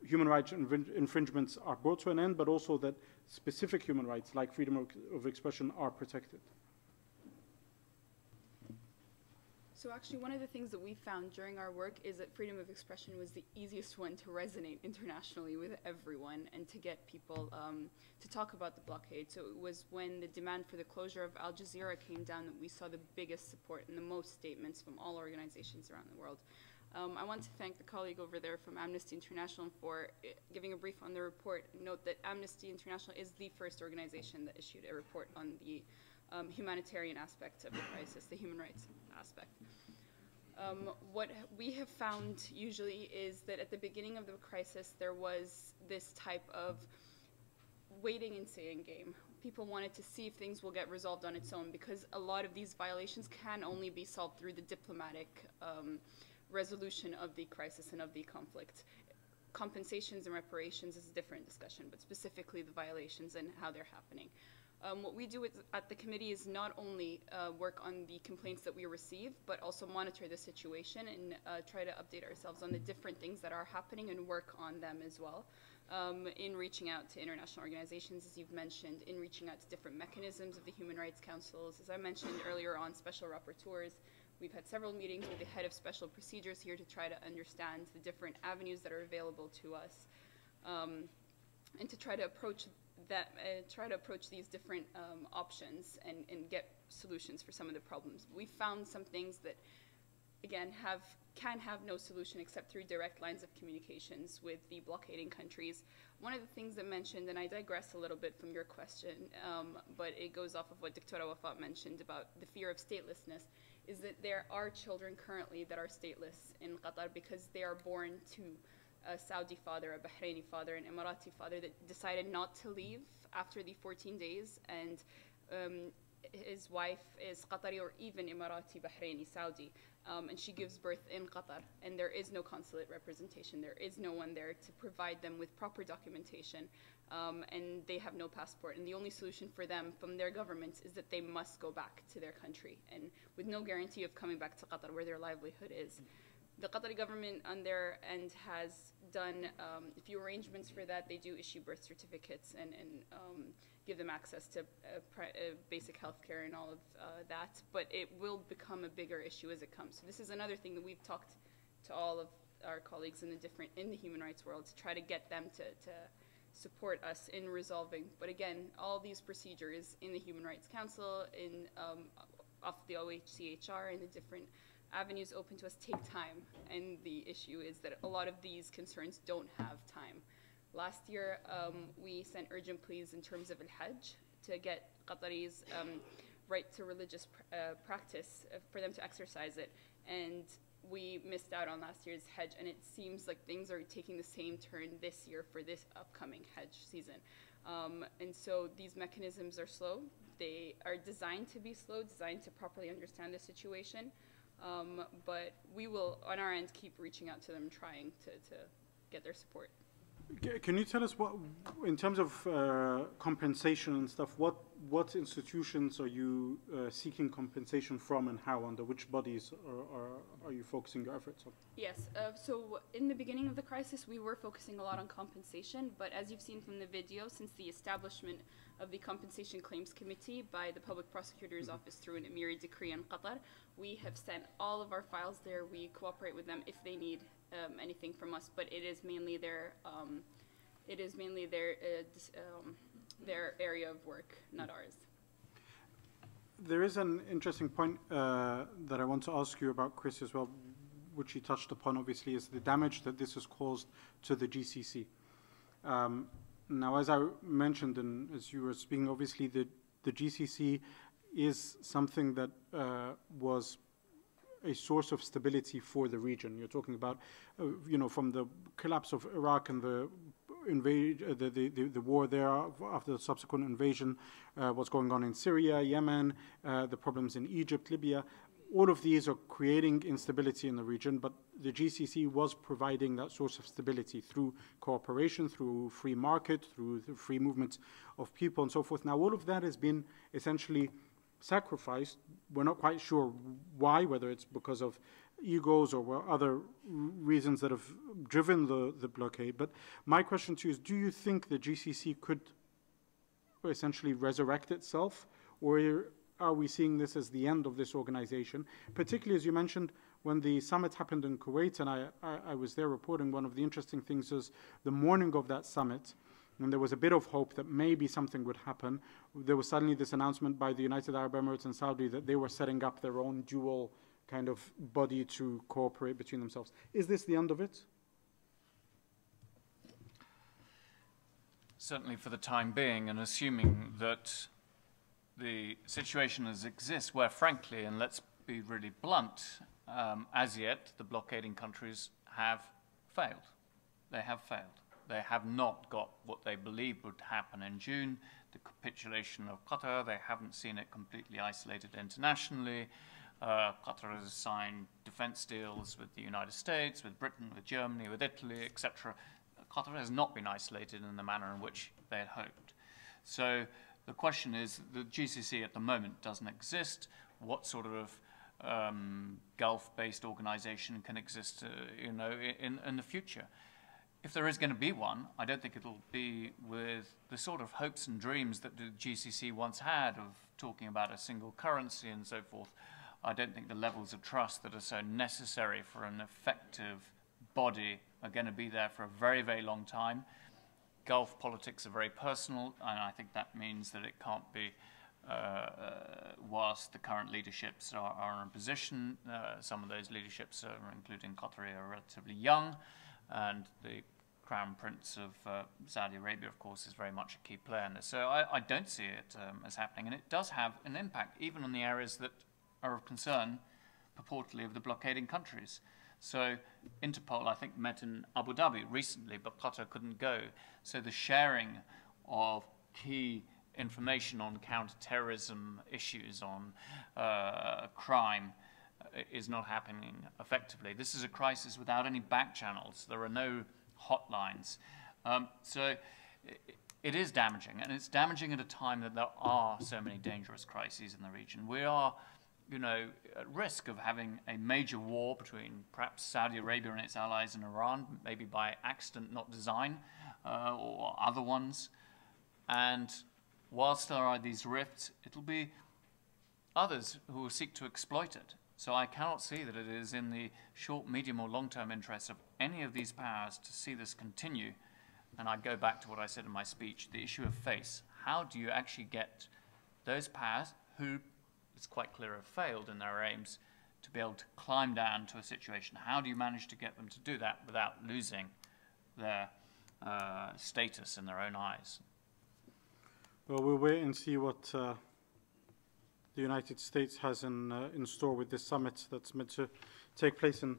human rights infringements are brought to an end, but also that specific human rights like freedom of expression are protected? So actually one of the things that we found during our work is that freedom of expression was the easiest one to resonate internationally with everyone and to get people to talk about the blockade. So it was when the demand for the closure of Al Jazeera came down that we saw the biggest support and the most statements from all organizations around the world. I want to thank the colleague over there from Amnesty International for giving a brief on the report. Note that Amnesty International is the first organization that issued a report on the humanitarian aspect of the crisis, the human rights aspect. What we have found usually is that at the beginning of the crisis there was this type of waiting and seeing game. People wanted to see if things will get resolved on its own, because a lot of these violations can only be solved through the diplomatic resolution of the crisis and of the conflict. Compensations and reparations is a different discussion, but specifically the violations and how they're happening. What we do at the committee is not only work on the complaints that we receive, but also monitor the situation and try to update ourselves on the different things that are happening and work on them as well. In reaching out to international organizations, as you've mentioned, in reaching out to different mechanisms of the human rights councils. As I mentioned earlier on, special rapporteurs. We've had several meetings with the head of special procedures here to try to understand the different avenues that are available to us, and to try to approach these different options and get solutions for some of the problems. We found some things that, again, can have no solution except through direct lines of communications with the blockading countries. One of the things that mentioned, and I digress a little bit from your question, but it goes off of what Dr. Wafat mentioned about the fear of statelessness, is that there are children currently that are stateless in Qatar because they are born to a Saudi father, a Bahraini father, an Emirati father that decided not to leave after the 14 days, and his wife is Qatari or even Emirati, Bahraini, Saudi, and she gives birth in Qatar, and there is no consulate representation. There is no one there to provide them with proper documentation, and they have no passport. And the only solution for them from their governments is that they must go back to their country, and with no guarantee of coming back to Qatar, where their livelihood is. The Qatari government on their end has done a few arrangements for that. They do issue birth certificates and give them access to basic health care and all of that, but it will become a bigger issue as it comes. So this is another thing that we've talked to all of our colleagues in the human rights world to try to get them to support us in resolving. But again, all these procedures in the Human Rights Council, off the OHCHR, and the different avenues open to us take time, and the issue is that a lot of these concerns don't have time. Last year, we sent urgent pleas in terms of al-Hajj to get Qataris' right to religious practice, for them to exercise it, and we missed out on last year's Hajj, and it seems like things are taking the same turn this year for this upcoming Hajj season. And so these mechanisms are slow. They are designed to be slow, designed to properly understand the situation, but we will, on our end, keep reaching out to them, trying to get their support. Can you tell us what, in terms of compensation and stuff, what institutions are you seeking compensation from, and how? Under which bodies are you focusing your efforts on? Yes, so in the beginning of the crisis, we were focusing a lot on compensation, but as you've seen from the video, since the establishment of the Compensation Claims Committee by the Public Prosecutor's Office through an Emiri decree in Qatar, we have sent all of our files there. We cooperate with them if they need anything from us, but it is mainly their area of work, not ours. There is an interesting point that I want to ask you about, Chris, as well, which you touched upon, obviously, is the damage that this has caused to the GCC. Now, as I mentioned, and as you were speaking, obviously the GCC is something that was a source of stability for the region. You're talking about, from the collapse of Iraq and the war there after the subsequent invasion, what's going on in Syria, Yemen, the problems in Egypt, Libya. All of these are creating instability in the region, but the GCC was providing that source of stability through cooperation, through free market, through the free movement of people and so forth. Now, all of that has been essentially sacrificed. We're not quite sure why, whether it's because of egos or other reasons that have driven the blockade. But my question to you is, do you think the GCC could essentially resurrect itself, or are we seeing this as the end of this organization? Particularly, as you mentioned, when the summit happened in Kuwait, and I was there reporting, one of the interesting things is the morning of that summit, when there was a bit of hope that maybe something would happen, there was suddenly this announcement by the United Arab Emirates and Saudi that they were setting up their own dual kind of body to cooperate between themselves. Is this the end of it? Certainly for the time being, and assuming that the situation as exists, where frankly, and let's be really blunt, as yet the blockading countries have failed. They have failed. They have not got what they believed would happen in June, the capitulation of Qatar. They haven't seen it completely isolated internationally. Qatar has signed defense deals with the United States, with Britain, with Germany, with Italy, etc. Qatar has not been isolated in the manner in which they had hoped. So the question is, the GCC at the moment doesn't exist. What sort of Gulf-based organization can exist in the future? If there is going to be one, I don't think it'll be with the sort of hopes and dreams that the GCC once had of talking about a single currency and so forth. I don't think the levels of trust that are so necessary for an effective body are going to be there for a very, very long time. Gulf politics are very personal, and I think that means that it can't be, whilst the current leaderships are in position, some of those leaderships, including Qatari, are relatively young, and the Crown Prince of Saudi Arabia, of course, is very much a key player in this. So I don't see it as happening, and it does have an impact, even on the areas that are of concern, purportedly, of the blockading countries. So Interpol, I think, met in Abu Dhabi recently, but Qatar couldn't go. So the sharing of key information on counter-terrorism issues, on crime, is not happening effectively. This is a crisis without any back channels. There are no hotlines. So it is damaging, and it's damaging at a time that there are so many dangerous crises in the region. We are, at risk of having a major war between perhaps Saudi Arabia and its allies and Iran, maybe by accident, not design, or other ones. And whilst there are these rifts, it'll be others who will seek to exploit it. So I cannot see that it is in the short, medium, or long-term interest of any of these powers to see this continue. And I go back to what I said in my speech, the issue of face. How do you actually get those powers who, it's quite clear, have failed in their aims to be able to climb down to a situation? How do you manage to get them to do that without losing their status in their own eyes? Well, we'll wait and see what the United States has in store with this summit that's meant to take place in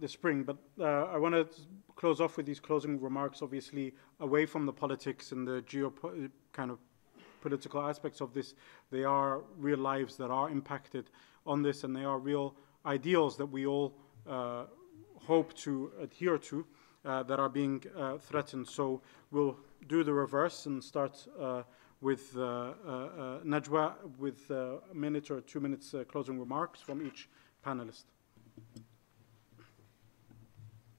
the spring. But I want to close off with these closing remarks, obviously, away from the politics and the political aspects of this. They are real lives that are impacted on this, and they are real ideals that we all hope to adhere to that are being threatened. So we'll do the reverse and start with Najwa with a minute or 2 minutes closing remarks from each panelist.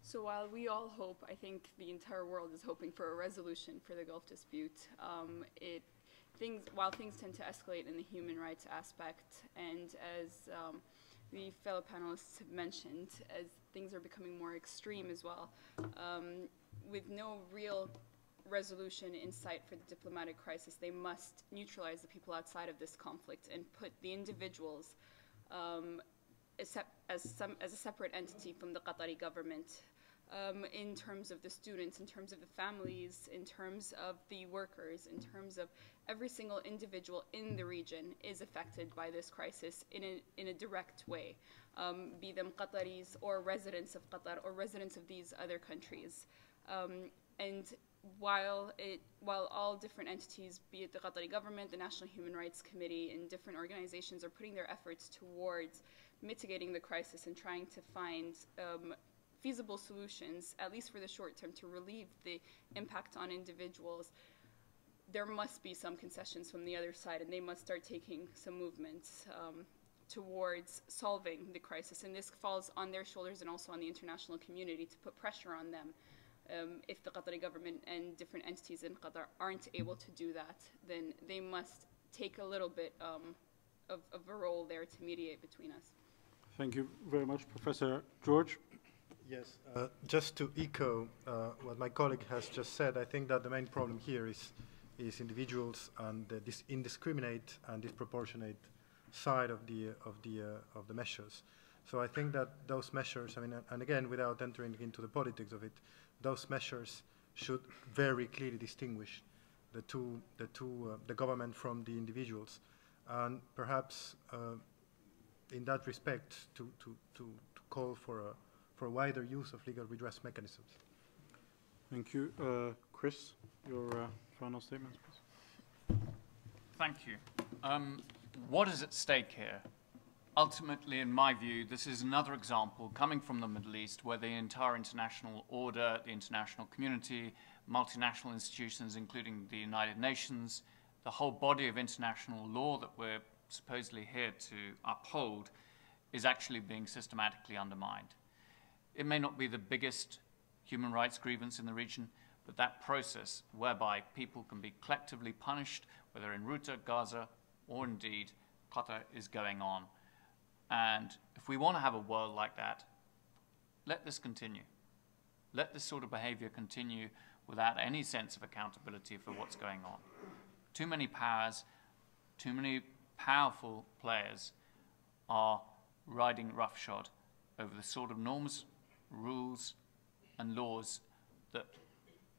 So while we all hope, I think the entire world is hoping for a resolution for the Gulf dispute. While things tend to escalate in the human rights aspect, and as the fellow panelists have mentioned, as things are becoming more extreme as well, with no real resolution in sight for the diplomatic crisis, they must neutralize the people outside of this conflict and put the individuals as a separate entity from the Qatari government. In terms of the students, in terms of the families, in terms of the workers, in terms of every single individual in the region is affected by this crisis in a direct way, be them Qataris or residents of Qatar or residents of these other countries. And while all different entities, be it the Qatari government, the National Human Rights Committee, and different organizations are putting their efforts towards mitigating the crisis and trying to find feasible solutions, at least for the short term, to relieve the impact on individuals, there must be some concessions from the other side, and they must start taking some movements towards solving the crisis. And this falls on their shoulders and also on the international community to put pressure on them. If the Qatari government and different entities in Qatar aren't able to do that, then they must take a little bit of a role there to mediate between us. Thank you very much, Professor George. Yes, just to echo what my colleague has just said, I think that the main problem here is individuals and this indiscriminate and disproportionate side of the measures. So I think that those measures, and again, without entering into the politics of it, those measures should very clearly distinguish the government from the individuals, and perhaps in that respect to call for a wider use of legal redress mechanisms. Thank you. Chris, your final statements, please. Thank you. What is at stake here? Ultimately, in my view, this is another example coming from the Middle East where the entire international order, the international community, multinational institutions, including the United Nations, the whole body of international law that we're supposedly here to uphold is actually being systematically undermined. It may not be the biggest human rights grievance in the region, but that process whereby people can be collectively punished, whether in Ghouta, Gaza, or indeed Qatar, is going on. And if we want to have a world like that, let this continue. Let this sort of behavior continue without any sense of accountability for what's going on. Too many powers, too many powerful players are riding roughshod over the sort of norms, rules and laws that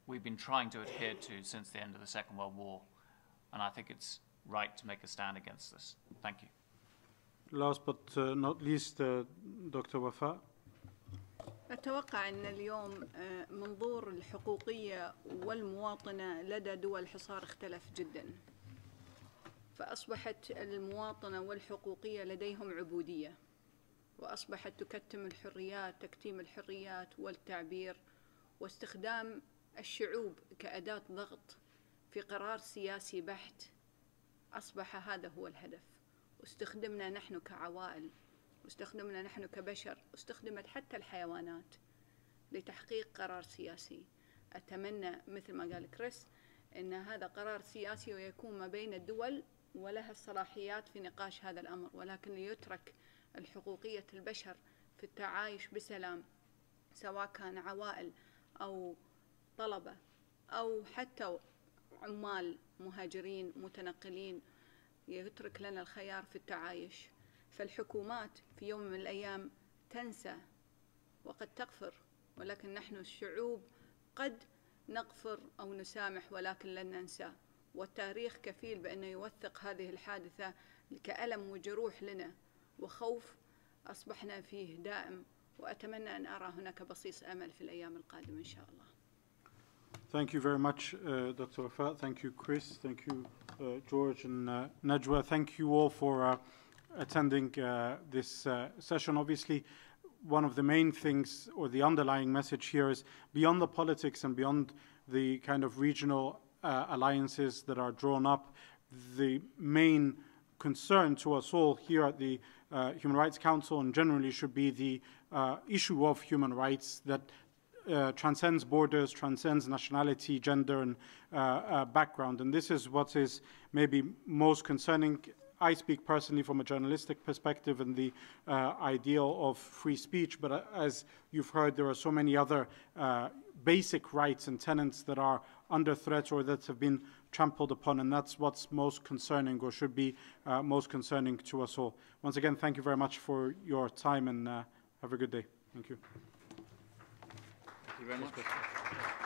we've been trying to adhere to since the end of the Second World War. And I think it's right to make a stand against this. Thank you. Last but not least, Dr. Wafa. أتوقع أن اليوم منظور الحقوقية والمواطنة لدى دول الحصار اختلف جدا، فأصبحت المواطنة والحقوقية لديهم عبودية، وأصبحت تكتيم الحريات والتعبير واستخدام الشعوب كأداة ضغط في قرار سياسي بحت. أصبح هذا هو الهدف، واستخدمنا نحن كعوائل، واستخدمنا نحن كبشر، واستخدمت حتى الحيوانات لتحقيق قرار سياسي. أتمنى مثل ما قال كريس أن هذا قرار سياسي ويكون ما بين الدول ولها الصلاحيات في نقاش هذا الأمر، ولكن ليترك الحقوقية البشر في التعايش بسلام، سواء كان عوائل أو طلبة أو حتى عمال مهاجرين متنقلين، يترك لنا الخيار في التعايش. فالحكومات في يوم من الأيام تنسى وقد تغفر، ولكن نحن الشعوب قد نغفر أو نسامح ولكن لن ننسى، والتاريخ كفيل بأنه يوثق هذه الحادثة كألم وجروح لنا وخوف أصبحنا فيه دائم، وأتمنى أن أرى هناك بصيص أمل في الأيام القادمة إن شاء الله. Thank you very much, Dr. Wafat. Thank you, Chris. Thank you, George and Najwa. Thank you all for attending this session. Obviously, one of the main things or the underlying message here is beyond the politics and beyond the kind of regional alliances that are drawn up, the main concern to us all here at the Human Rights Council and generally should be the issue of human rights that transcends borders, transcends nationality, gender, and background. And this is what is maybe most concerning. I speak personally from a journalistic perspective and the ideal of free speech, but as you've heard, there are so many other basic rights and tenets that are under threat or that have been trampled upon, and that's what's most concerning or should be most concerning to us all. Once again, thank you very much for your time and have a good day. Thank you. Thank you very much.